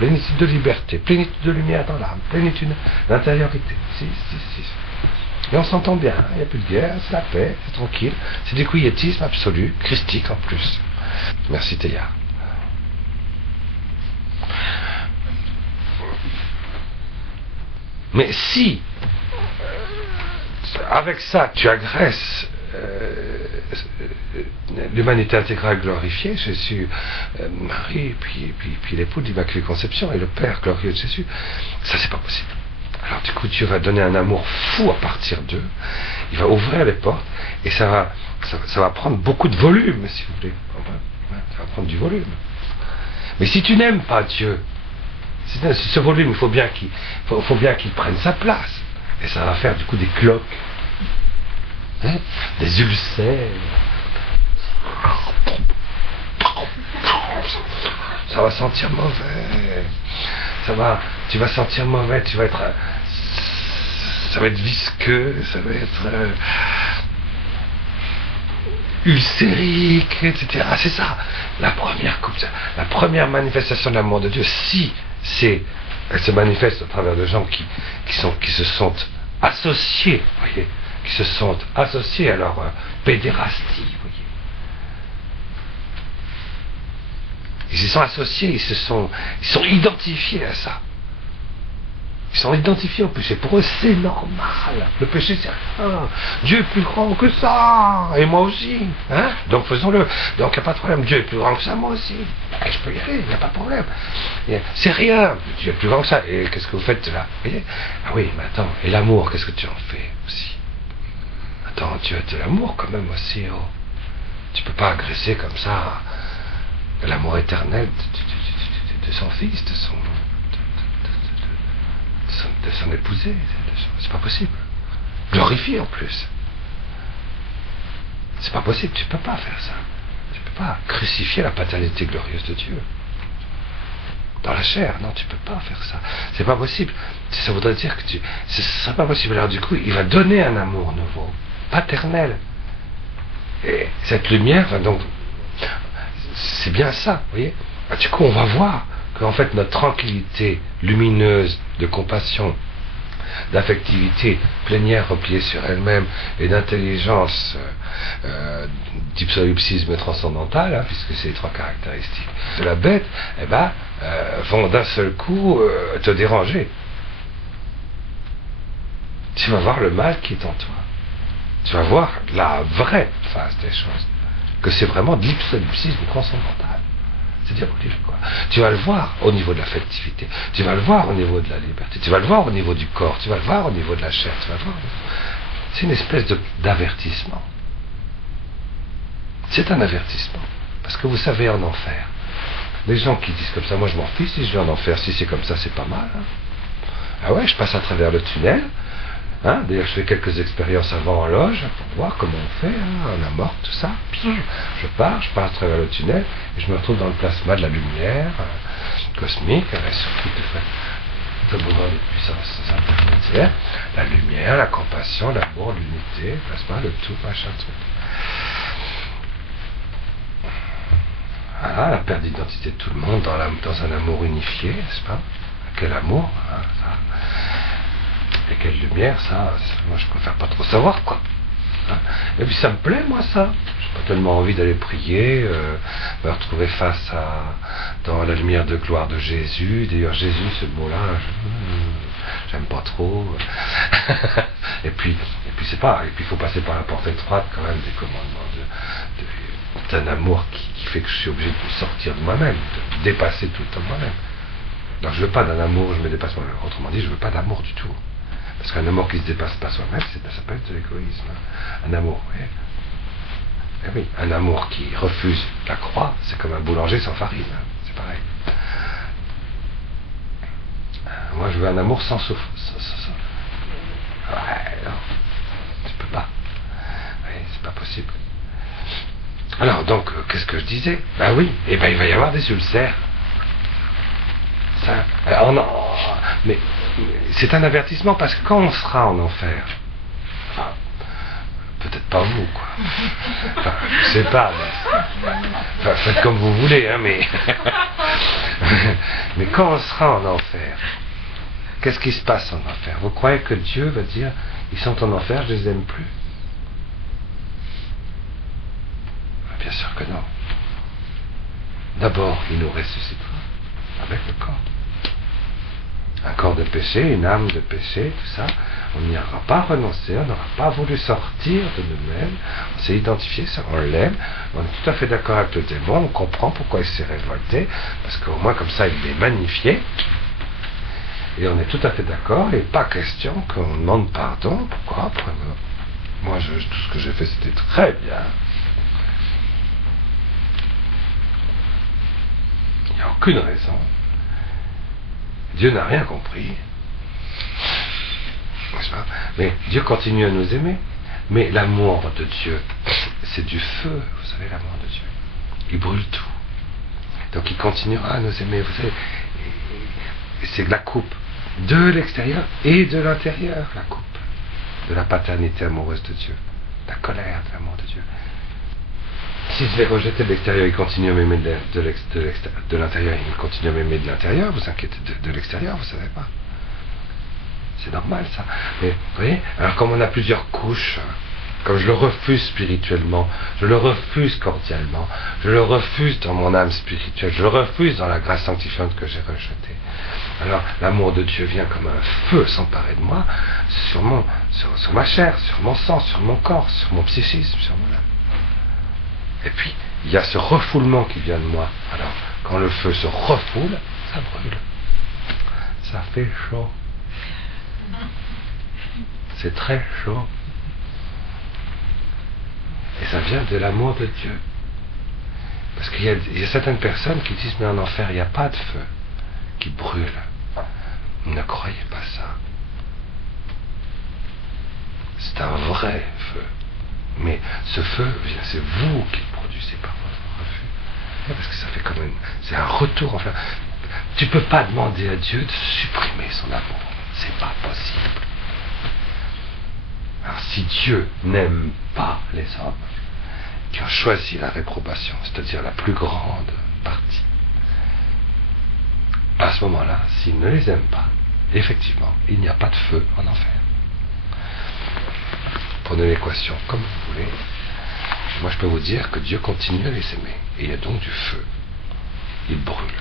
de liberté, plénitude de lumière dans l'âme, plénitude d'intériorité. 6-6-6. Et on s'entend bien, il n'y a plus de guerre, c'est la paix, c'est tranquille, c'est du quiétisme absolu, christique en plus. Merci Théa. Mais si, avec ça, tu agresses l'humanité intégrale glorifiée, Jésus, Marie, puis l'époux de l'Immaculée Conception et le Père glorieux de Jésus, ça c'est pas possible. Alors du coup, Dieu va donner un amour fou à partir d'eux, il va ouvrir les portes, et ça va prendre beaucoup de volume, si vous voulez. Ça va prendre du volume. Mais si tu n'aimes pas Dieu, ce volume, il faut bien qu'il prenne sa place. Et ça va faire du coup des cloques, des ulcères. Ça va sentir mauvais. Tu vas sentir mauvais, ça va être visqueux, ça va être ulcérique, etc. C'est ça, la première coupe, la première manifestation de l'amour de Dieu. Si elle se manifeste à travers de gens qui se sont associés, voyez, qui se sont associés à leur pédérastie, voyez. Ils y sont associés, ils sont identifiés à ça. Ils sont identifiés au péché. Pour eux, c'est normal. Le péché, c'est rien. Dieu est plus grand que ça. Et moi aussi. Donc faisons-le. Donc il n'y a pas de problème. Dieu est plus grand que ça, moi aussi. Je peux y aller, il n'y a pas de problème. C'est rien. Dieu est plus grand que ça. Et qu'est-ce que vous faites là? Vous voyez? Ah oui, mais attends. Et l'amour, qu'est-ce que tu en fais aussi? Attends, Dieu a de l'amour quand même aussi. Oh. Tu peux pas agresser comme ça l'amour éternel de son fils, de son épousée. C'est pas possible. Glorifié en plus. C'est pas possible, tu peux pas faire ça. Tu peux pas crucifier la paternité glorieuse de Dieu. Dans la chair, non, tu peux pas faire ça. C'est pas possible. Ça voudrait dire que ce serait pas possible. Alors du coup, il va donner un amour nouveau, paternel. Et cette lumière va donc... C'est bien ça, vous voyez. Du coup, on va voir qu'en fait, notre tranquillité lumineuse de compassion, d'affectivité plénière repliée sur elle-même et d'intelligence d'ipsolipsisme transcendantal, puisque c'est les trois caractéristiques de la bête, vont d'un seul coup te déranger. Tu vas voir le mal qui est en toi. Tu vas voir la vraie face des choses. Que c'est vraiment de l'ipsolipsisme transcendantal. C'est diabolique, quoi. Tu vas le voir au niveau de l'affectivité, tu vas le voir au niveau de la liberté, tu vas le voir au niveau du corps, tu vas le voir au niveau de la chair, tu vas le voir. C'est une espèce d'avertissement. C'est un avertissement. Parce que vous savez, en enfer, les gens qui disent comme ça, moi je m'en fiche si je vais en enfer, si c'est comme ça, c'est pas mal. Ah ouais, je passe à travers le tunnel. D'ailleurs, je fais quelques expériences avant en loge pour voir comment on fait, en amorce, tout ça. Je passe à travers le tunnel et je me retrouve dans le plasma de la lumière cosmique, avec surtout le mouvement des puissances intermédiaires, la lumière, la compassion, l'amour, l'unité, n'est-ce pas, le tout, machin, truc. Voilà, la perte d'identité de tout le monde dans un amour unifié, n'est-ce pas? Quel amour, hein, ça. Et quelle lumière, ça, moi je préfère pas trop savoir, quoi. Et puis ça me plaît, moi, ça. J'ai pas tellement envie d'aller prier, me retrouver dans la lumière de gloire de Jésus. D'ailleurs, Jésus, ce mot-là, j'aime pas trop. et puis c'est pas. Et puis il faut passer par la porte étroite quand même des commandements d'un amour qui fait que je suis obligé de sortir de moi-même, de dépasser tout le temps moi-même. Donc je veux pas d'un amour, je me dépasse moi-même. Autrement dit, je veux pas d'amour du tout. Parce qu'un amour qui se dépasse pas soi-même, ça peut être de l'égoïsme. Un amour, oui. Eh oui, un amour qui refuse la croix, c'est comme un boulanger sans farine. C'est pareil. Moi, je veux un amour sans souffrance. Ouais, non. Tu peux pas. Oui, c'est pas possible. Alors, donc, qu'est-ce que je disais? Ben oui, il va y avoir des ulcères. Ça, alors non, mais c'est un avertissement parce que quand on sera en enfer, enfin, peut-être pas vous, quoi. Enfin, je sais pas, enfin, faites comme vous voulez, hein, mais mais quand on sera en enfer, qu'est-ce qui se passe en enfer? Vous croyez que Dieu va dire, ils sont en enfer, je les aime plus? Bien sûr que non. D'abord, il nous ressuscitera avec le corps. Un corps de péché, une âme de péché, tout ça, on n'y aura pas renoncé, on n'aura pas voulu sortir de nous-mêmes, on s'est identifié, ça, on l'aime, on est tout à fait d'accord avec le démon, on comprend pourquoi il s'est révolté, parce qu'au moins comme ça il est magnifié, et on est tout à fait d'accord, et pas question qu'on demande pardon, pourquoi? Moi, tout ce que j'ai fait, c'était très bien. Il n'y a aucune raison. Dieu n'a rien compris. Mais Dieu continue à nous aimer. Mais l'amour de Dieu, c'est du feu, vous savez, l'amour de Dieu. Il brûle tout. Donc il continuera à nous aimer. Vous savez, c'est la coupe de l'extérieur et de l'intérieur, la coupe de la paternité amoureuse de Dieu, la colère de l'amour de Dieu. Si je vais rejeter de l'extérieur, il continue à m'aimer de l'intérieur, il continue à m'aimer de l'intérieur, vous inquiétez de l'extérieur, vous savez pas. C'est normal ça. Mais vous voyez, alors comme on a plusieurs couches, comme je le refuse spirituellement, je le refuse cordialement, je le refuse dans mon âme spirituelle, je le refuse dans la grâce sanctifiante que j'ai rejetée. Alors l'amour de Dieu vient comme un feu s'emparer de moi, sur ma chair, sur mon sang, sur mon corps, sur mon psychisme, sur mon âme. Et puis, il y a ce refoulement qui vient de moi. Alors, quand le feu se refoule, ça brûle. Ça fait chaud. C'est très chaud. Et ça vient de l'amour de Dieu. Parce qu'il y a certaines personnes qui disent, mais en enfer, il n'y a pas de feu qui brûle. Ne croyez pas ça. C'est un vrai feu. Mais ce feu, c'est vous qui le produisez par votre refus. Parce que ça fait comme c'est un retour, enfin. Tu ne peux pas demander à Dieu de supprimer son amour. C'est pas possible. Alors si Dieu n'aime pas les hommes qui ont choisi la réprobation, c'est-à-dire la plus grande partie, à ce moment-là, s'il ne les aime pas, effectivement, il n'y a pas de feu en enfer. Prenez l'équation comme vous voulez. Moi, je peux vous dire que Dieu continue à les aimer. Et il y a donc du feu. Il brûle.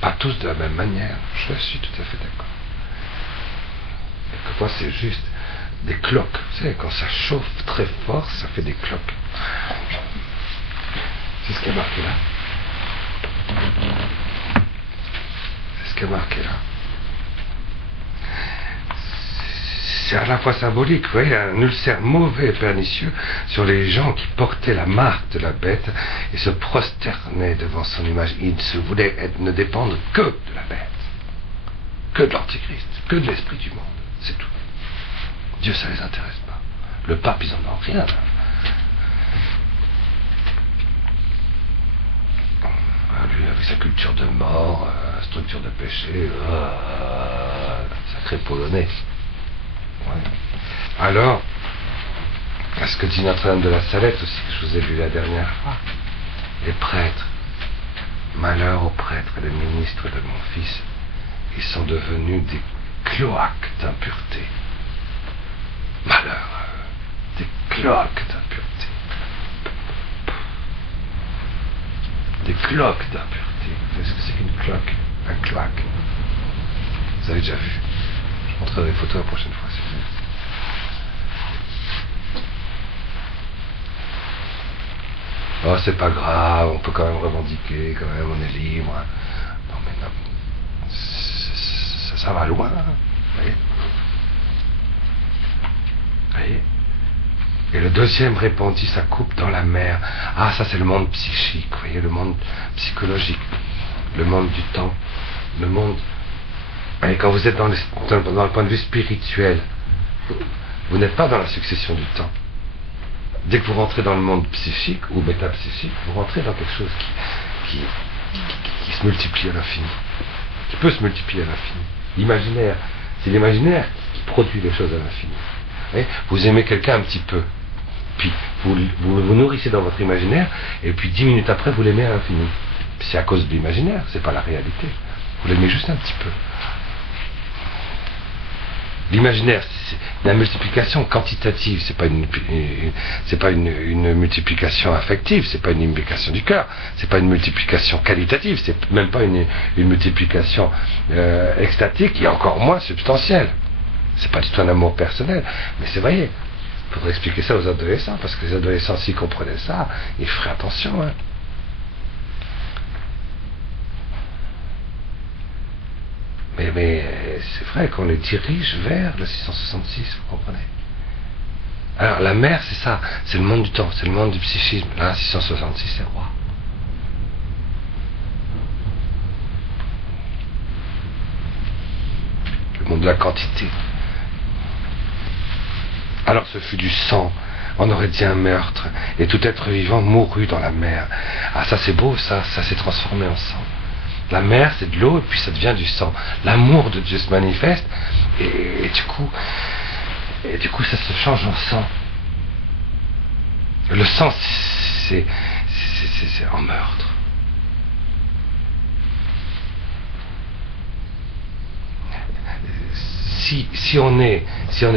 Pas tous de la même manière. Je suis tout à fait d'accord. Quelquefois, c'est juste des cloques. Vous savez, quand ça chauffe très fort, ça fait des cloques. C'est ce qui est marqué là. C'est ce qui est marqué là. C'est à la fois symbolique, vous voyez, un ulcère mauvais et pernicieux sur les gens qui portaient la marque de la bête et se prosternaient devant son image. Ils se voulaient ne dépendre que de la bête, que de l'antichrist, que de l'esprit du monde, c'est tout. Dieu, ça les intéresse pas. Le pape, ils en ont rien. Lui, avec sa culture de mort, structure de péché, sacré polonais. Ouais. Alors, à ce que dit Notre-Dame de la Salette aussi, que je vous ai lu la dernière fois, les prêtres, malheur aux prêtres et les ministres de mon Fils, ils sont devenus des cloaques d'impureté. Malheur à eux, des cloaques d'impureté. Des cloaques d'impureté. Vous savez ce que c'est qu'une cloaque? Un cloaque. Vous avez déjà vu? Je vous montrerai des photos la prochaine fois, s'il vous plaît. Oh, c'est pas grave, on peut quand même revendiquer, quand même, on est libre. Non, mais non, ça va loin, vous voyez? Vous voyez? Et le deuxième répandit sa coupe dans la mer. Ah, ça c'est le monde psychique, vous voyez, le monde psychologique, le monde du temps, le monde... Et quand vous êtes dans le point de vue spirituel, vous n'êtes pas dans la succession du temps. Dès que vous rentrez dans le monde psychique ou métapsychique, vous rentrez dans quelque chose qui se multiplie à l'infini, qui peut se multiplier à l'infini. L'imaginaire, c'est l'imaginaire qui produit les choses à l'infini. Vous aimez quelqu'un un petit peu, puis vous nourrissez dans votre imaginaire, et puis 10 minutes après, vous l'aimez à l'infini. C'est à cause de l'imaginaire, c'est pas la réalité. Vous l'aimez juste un petit peu. L'imaginaire, c'est la multiplication quantitative, c'est pas une multiplication affective, c'est pas une multiplication du cœur, c'est pas une multiplication qualitative, c'est même pas une multiplication extatique, et encore moins substantielle. C'est pas du tout un amour personnel, mais c'est vrai. Il faudrait expliquer ça aux adolescents, parce que les adolescents, s'ils comprenaient ça, ils feraient attention. Hein. Mais c'est vrai qu'on les dirige vers le 666, vous comprenez? Alors la mer, c'est ça, c'est le monde du temps, c'est le monde du psychisme. Là, 666, c'est roi. Le monde de la quantité. Alors ce fut du sang, on aurait dit un meurtre, et tout être vivant mourut dans la mer. Ah, ça c'est beau, ça s'est transformé en sang. La mer, c'est de l'eau, et puis ça devient du sang. L'amour de Dieu se manifeste, et du coup, ça se change en sang. Le sang, c'est en meurtre. Si on est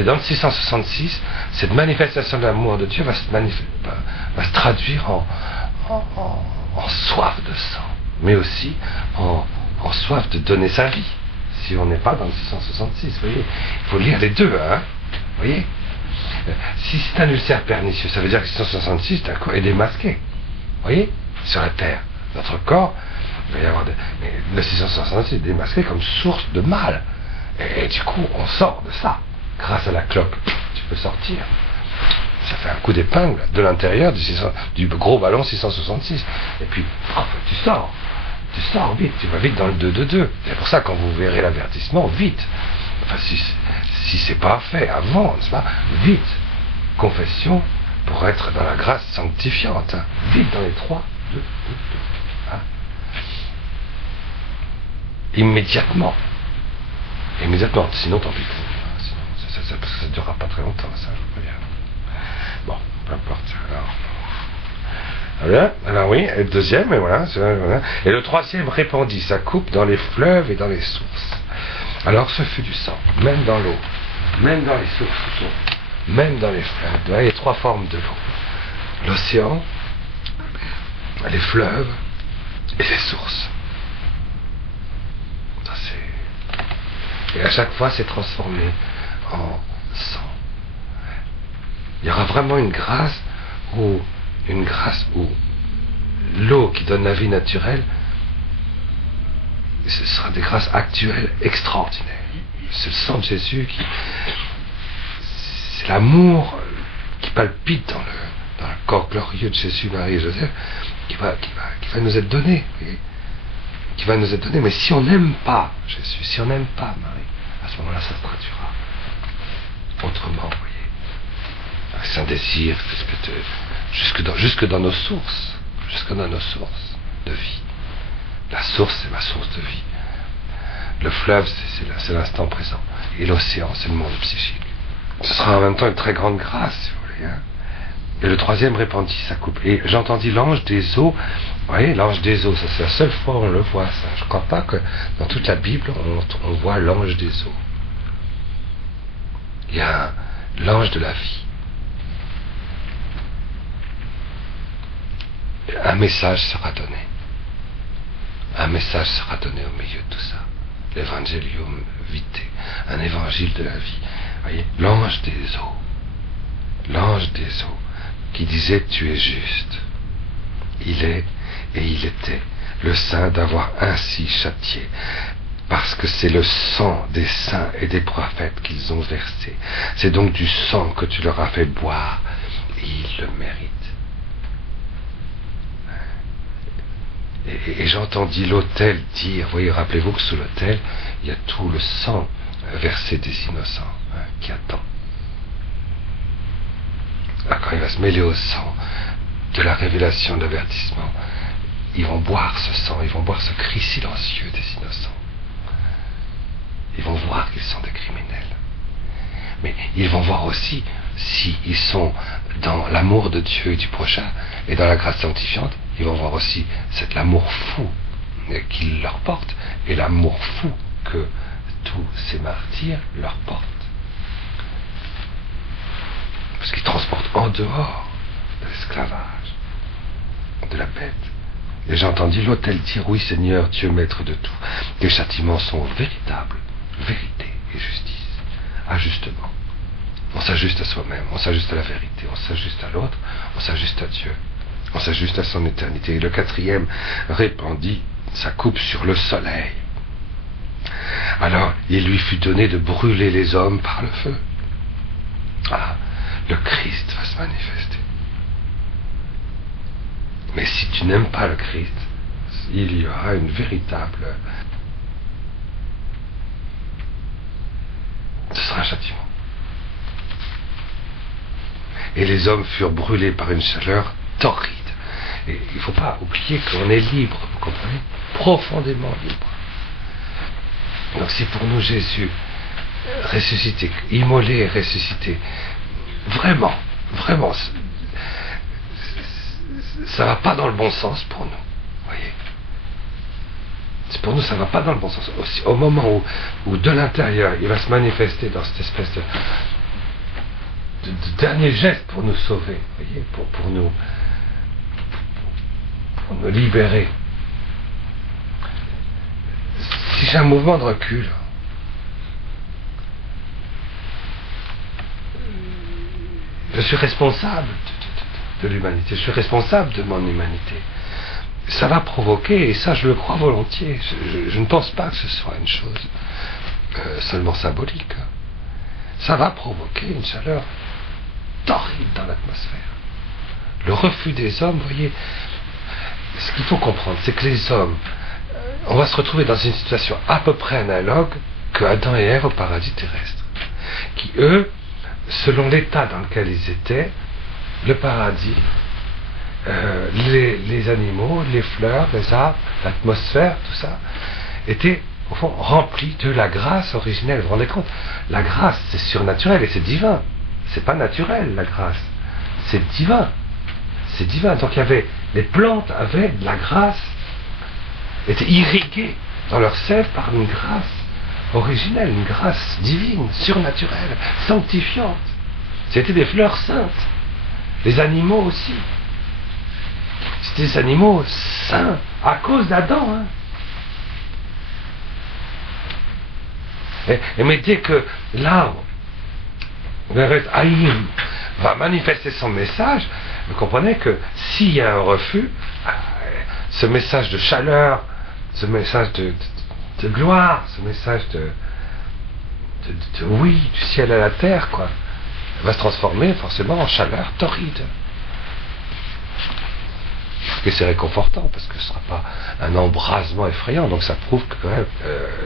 dans le 666, cette manifestation de l'amour de Dieu va se traduire en soif de sang, mais aussi en soif de donner sa vie, si on n'est pas dans le 666, vous voyez. Il faut lire les deux, hein, vous voyez. Si c'est un ulcère pernicieux, ça veut dire que 666 est démasqué, vous voyez, sur la terre. Notre corps, il va y avoir mais le 666 est démasqué comme source de mal, et du coup, on sort de ça, grâce à la cloque, tu peux sortir. Ça fait un coup d'épingle de l'intérieur du gros ballon 666, et puis, tu sors vite, tu vas vite dans le 2-2-2. C'est pour ça, quand vous verrez l'avertissement, vite. Enfin, si c'est pas fait avant, n'est-ce pas, vite. Confession pour être dans la grâce sanctifiante. Hein. Vite dans les 3, 2, 2, 2. Hein. Immédiatement. Sinon, tant pis. Sinon, ça ne durera pas très longtemps, ça, je vous préviens. Bon, peu importe. Alors oui, et le deuxième, et voilà. Et le troisième répandit sa coupe dans les fleuves et dans les sources. Alors ce fut du sang, même dans l'eau, même dans les sources, même dans les fleuves. Il y a 3 formes de l'eau. L'océan, les fleuves et les sources. Ça, et à chaque fois, c'est transformé en sang. Il y aura vraiment une grâce où l'eau qui donne la vie naturelle, ce sera des grâces actuelles extraordinaires. C'est le sang de Jésus c'est l'amour qui palpite dans le corps glorieux de Jésus, Marie et Joseph, qui va nous être donné, qui va nous être donné. Mais si on n'aime pas Jésus, si on n'aime pas Marie, à ce moment-là, ça se traduira autrement, vous voyez. Avec un désir, jusque dans nos sources de vie. La source, c'est ma source de vie. Le fleuve, c'est l'instant présent. Et l'océan, c'est le monde psychique. Ce sera en même temps une très grande grâce, si vous voulez. Hein. Et le troisième répandit sa coupe. Et j'entendis l'ange des eaux. Vous voyez, l'ange des eaux, ça c'est la seule fois où on le voit, ça. Je ne crois pas que dans toute la Bible, on voit l'ange des eaux. Il y a l'ange de la vie. Un message sera donné. Un message sera donné au milieu de tout ça. L'Evangelium Vitae, un évangile de la vie. Vous voyez, l'ange des eaux. L'ange des eaux qui disait tu es juste. Il est et il était le saint d'avoir ainsi châtié, parce que c'est le sang des saints et des prophètes qu'ils ont versé. C'est donc du sang que tu leur as fait boire, et ils le méritent. Et j'entendis l'autel dire, vous voyez, rappelez-vous que sous l'autel, il y a tout le sang versé des innocents qui attend. Alors, quand il va se mêler au sang de la révélation, de l'avertissement, ils vont boire ce sang, ils vont boire ce cri silencieux des innocents. Ils vont voir qu'ils sont des criminels. Mais ils vont voir aussi s'ils sont dans l'amour de Dieu et du prochain et dans la grâce sanctifiante. Ils vont voir aussi l'amour fou qu'il leur porte et l'amour fou que tous ces martyrs leur portent. Parce qu'ils transportent en dehors de l'esclavage, de la bête. Et j'entendis l'autel dire, oui Seigneur, Dieu maître de tout, les châtiments sont véritables, vérité et justice, ajustement. On s'ajuste à soi-même, on s'ajuste à la vérité, on s'ajuste à l'autre, on s'ajuste à Dieu. On s'ajuste à son éternité. Et le quatrième répandit sa coupe sur le soleil. Alors, il lui fut donné de brûler les hommes par le feu. Ah, le Christ va se manifester. Mais si tu n'aimes pas le Christ, il y aura une véritable... Ce sera un châtiment. Et les hommes furent brûlés par une chaleur torride. Et il ne faut pas oublier qu'on est libre, vous comprenez? Profondément libre. Donc si pour nous Jésus ressuscité, immolé et ressuscité, vraiment, ça va pas dans le bon sens pour nous, voyez. Pour nous, ça va pas dans le bon sens. Aussi, au moment où de l'intérieur, il va se manifester dans cette espèce de dernier geste pour nous sauver, voyez, pour nous libérer. Si j'ai un mouvement de recul, je suis responsable de l'humanité, je suis responsable de mon humanité. Ça va provoquer, et ça je le crois volontiers, je ne pense pas que ce soit une chose seulement symbolique. Ça va provoquer une chaleur torride dans l'atmosphère. Le refus des hommes, vous voyez, ce qu'il faut comprendre, c'est que les hommes, on va se retrouver dans une situation à peu près analogue que Adam et Ève au paradis terrestre, qui eux, selon l'état dans lequel ils étaient, le paradis, les animaux, les fleurs, les arbres, l'atmosphère, tout ça, étaient au fond remplis de la grâce originelle. Vous vous rendez compte? La grâce, c'est surnaturel et c'est divin. C'est pas naturel, la grâce. C'est divin. C'est divin. Donc il y avait, les plantes avaient de la grâce, étaient irriguées dans leur sève par une grâce originelle, une grâce divine, surnaturelle, sanctifiante. C'était des fleurs saintes. Les animaux aussi. C'était des animaux saints à cause d'Adam. Hein. Mais dès que l'arbre, Veret Haïm, va manifester son message, vous comprenez que s'il y a un refus, ce message de chaleur, ce message de gloire, ce message de oui, du ciel à la terre, quoi, va se transformer forcément en chaleur torride. Et c'est réconfortant parce que ce ne sera pas un embrasement effrayant, donc ça prouve que quand même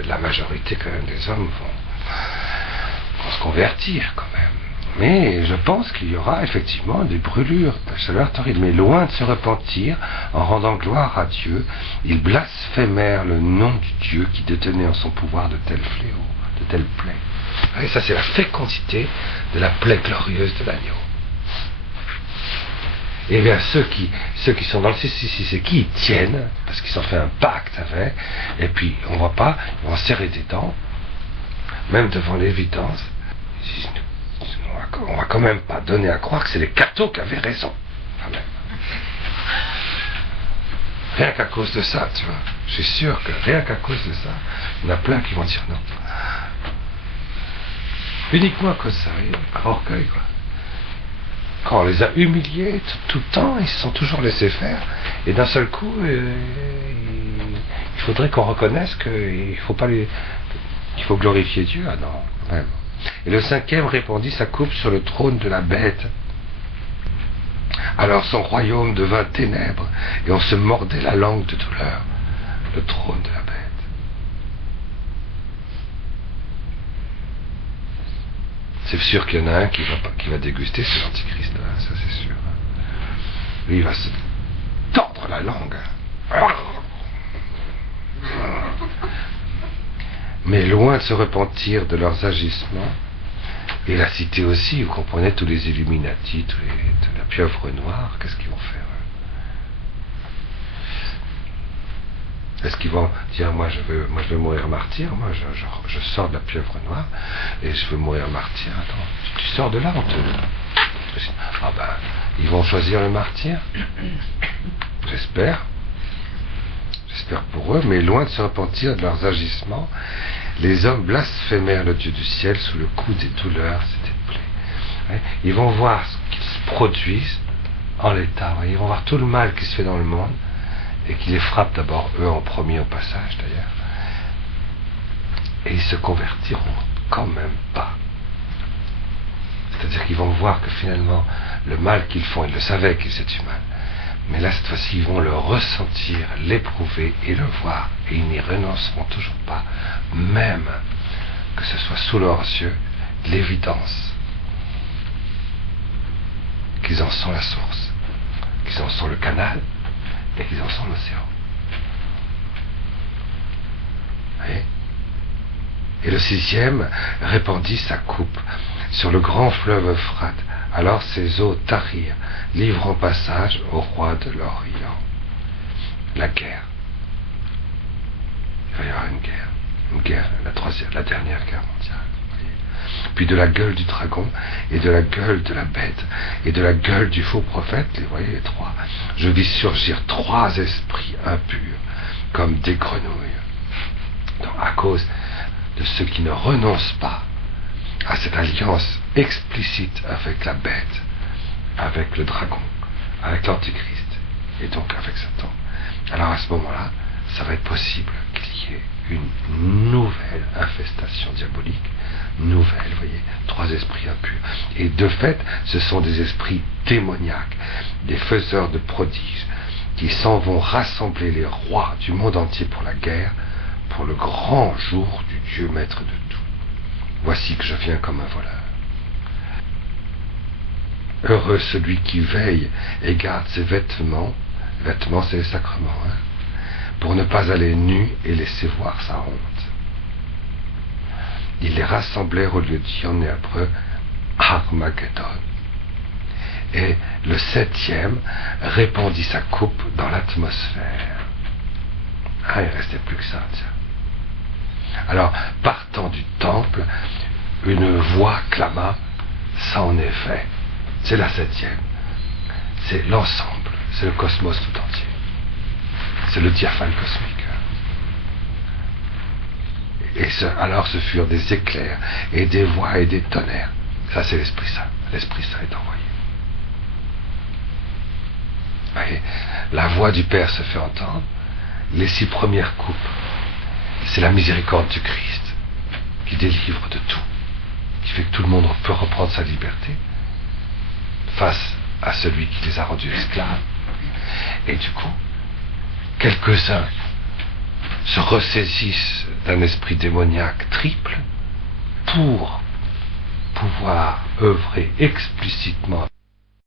la majorité quand même des hommes vont se convertir quand même. Mais je pense qu'il y aura effectivement des brûlures de chaleur torride. Mais loin de se repentir, en rendant gloire à Dieu, ils blasphémèrent le nom du Dieu qui détenait en son pouvoir de tels fléaux, de telles plaies. Et ça, c'est la fécondité de la plaie glorieuse de l'agneau. Et bien ceux qui sont dans le 666 et qui y tiennent, parce qu'ils ont fait un pacte avec, et puis on voit pas, ils vont serrer des dents, même devant l'évidence, on va quand même pas donner à croire que c'est les cathos qui avaient raison. Quand même. Rien qu'à cause de ça, tu vois. Je suis sûr que rien qu'à cause de ça, il y en a plein qui vont dire non. Uniquement à cause de ça, par orgueil, quoi. Quand on les a humiliés tout le temps, ils se sont toujours laissés faire. Et d'un seul coup, il faudrait qu'on reconnaisse qu'il faut glorifier Dieu. Ah non, vraiment. Et le 5e répandit sa coupe sur le trône de la bête. Alors son royaume devint ténèbres, et on se mordait la langue de douleur. Le trône de la bête. C'est sûr qu'il y en a un qui va déguster, c'est l'Antichrist, hein, ça c'est sûr. Lui, il va se tordre la langue. Mais loin de se repentir de leurs agissements, et la cité aussi, vous comprenez, tous les Illuminati, de la pieuvre noire, qu'est-ce qu'ils vont faire? Est-ce qu'ils vont dire, moi je veux mourir martyr, moi je sors de la pieuvre noire et je veux mourir martyr. Attends, tu sors de là, ah ben, ils vont choisir le martyr. J'espère pour eux, mais loin de se repentir de leurs agissements, les hommes blasphémèrent le Dieu du ciel sous le coup des douleurs, c'était plaies. Ils vont voir ce qui se produit en l'état, ils vont voir tout le mal qui se fait dans le monde, et qui les frappe d'abord, eux en premier au passage d'ailleurs, et ils se convertiront quand même pas. C'est-à-dire qu'ils vont voir que finalement, le mal qu'ils font, ils le savaient qu'ils faisaient du mal, mais là cette fois-ci, ils vont le ressentir, l'éprouver et le voir, et ils n'y renonceront toujours pas, même que ce soit sous leurs yeux, l'évidence qu'ils en sont la source, qu'ils en sont le canal, et qu'ils en sont l'océan. Et le 6e répandit sa coupe sur le grand fleuve Euphrate. Alors ses eaux tarirent, livrant passage au roi de l'Orient. La guerre. Il va y avoir une guerre, la dernière guerre mondiale. Puis de la gueule du dragon, et de la gueule de la bête, et de la gueule du faux prophète, vous voyez les trois, je vis surgir 3 esprits impurs, comme des grenouilles. Donc, à cause de ceux qui ne renoncent pas à cette alliance explicite avec la bête, avec le dragon, avec l'Antichrist, et donc avec Satan. Alors à ce moment-là, ça va être possible qu'il y ait une nouvelle infestation diabolique, nouvelle, vous voyez, 3 esprits impurs. Et de fait, ce sont des esprits démoniaques, des faiseurs de prodiges, qui s'en vont rassembler les rois du monde entier pour la guerre, pour le grand jour du Dieu maître de tout. Voici que je viens comme un voleur. Heureux celui qui veille et garde ses vêtements, vêtements c'est les sacrements, hein, pour ne pas aller nu et laisser voir sa honte. Ils les rassemblèrent au lieu dit en hébreu Armageddon. Et le 7e répandit sa coupe dans l'atmosphère. Ah, il ne restait plus que ça, tiens. Alors, partant du temple, une voix clama, ça en est fait. C'est la 7e. C'est l'ensemble, c'est le cosmos tout entier. C'est le diaphane cosmique. Et alors ce furent des éclairs, et des voix, et des tonnerres. Ça, c'est l'Esprit Saint. L'Esprit Saint est envoyé. Voyez, la voix du Père se fait entendre. Les 6 premières coupes, c'est la miséricorde du Christ qui délivre de tout, qui fait que tout le monde peut reprendre sa liberté face à celui qui les a rendus esclaves. Et du coup, quelques-uns se ressaisissent d'un esprit démoniaque triple pour pouvoir œuvrer explicitement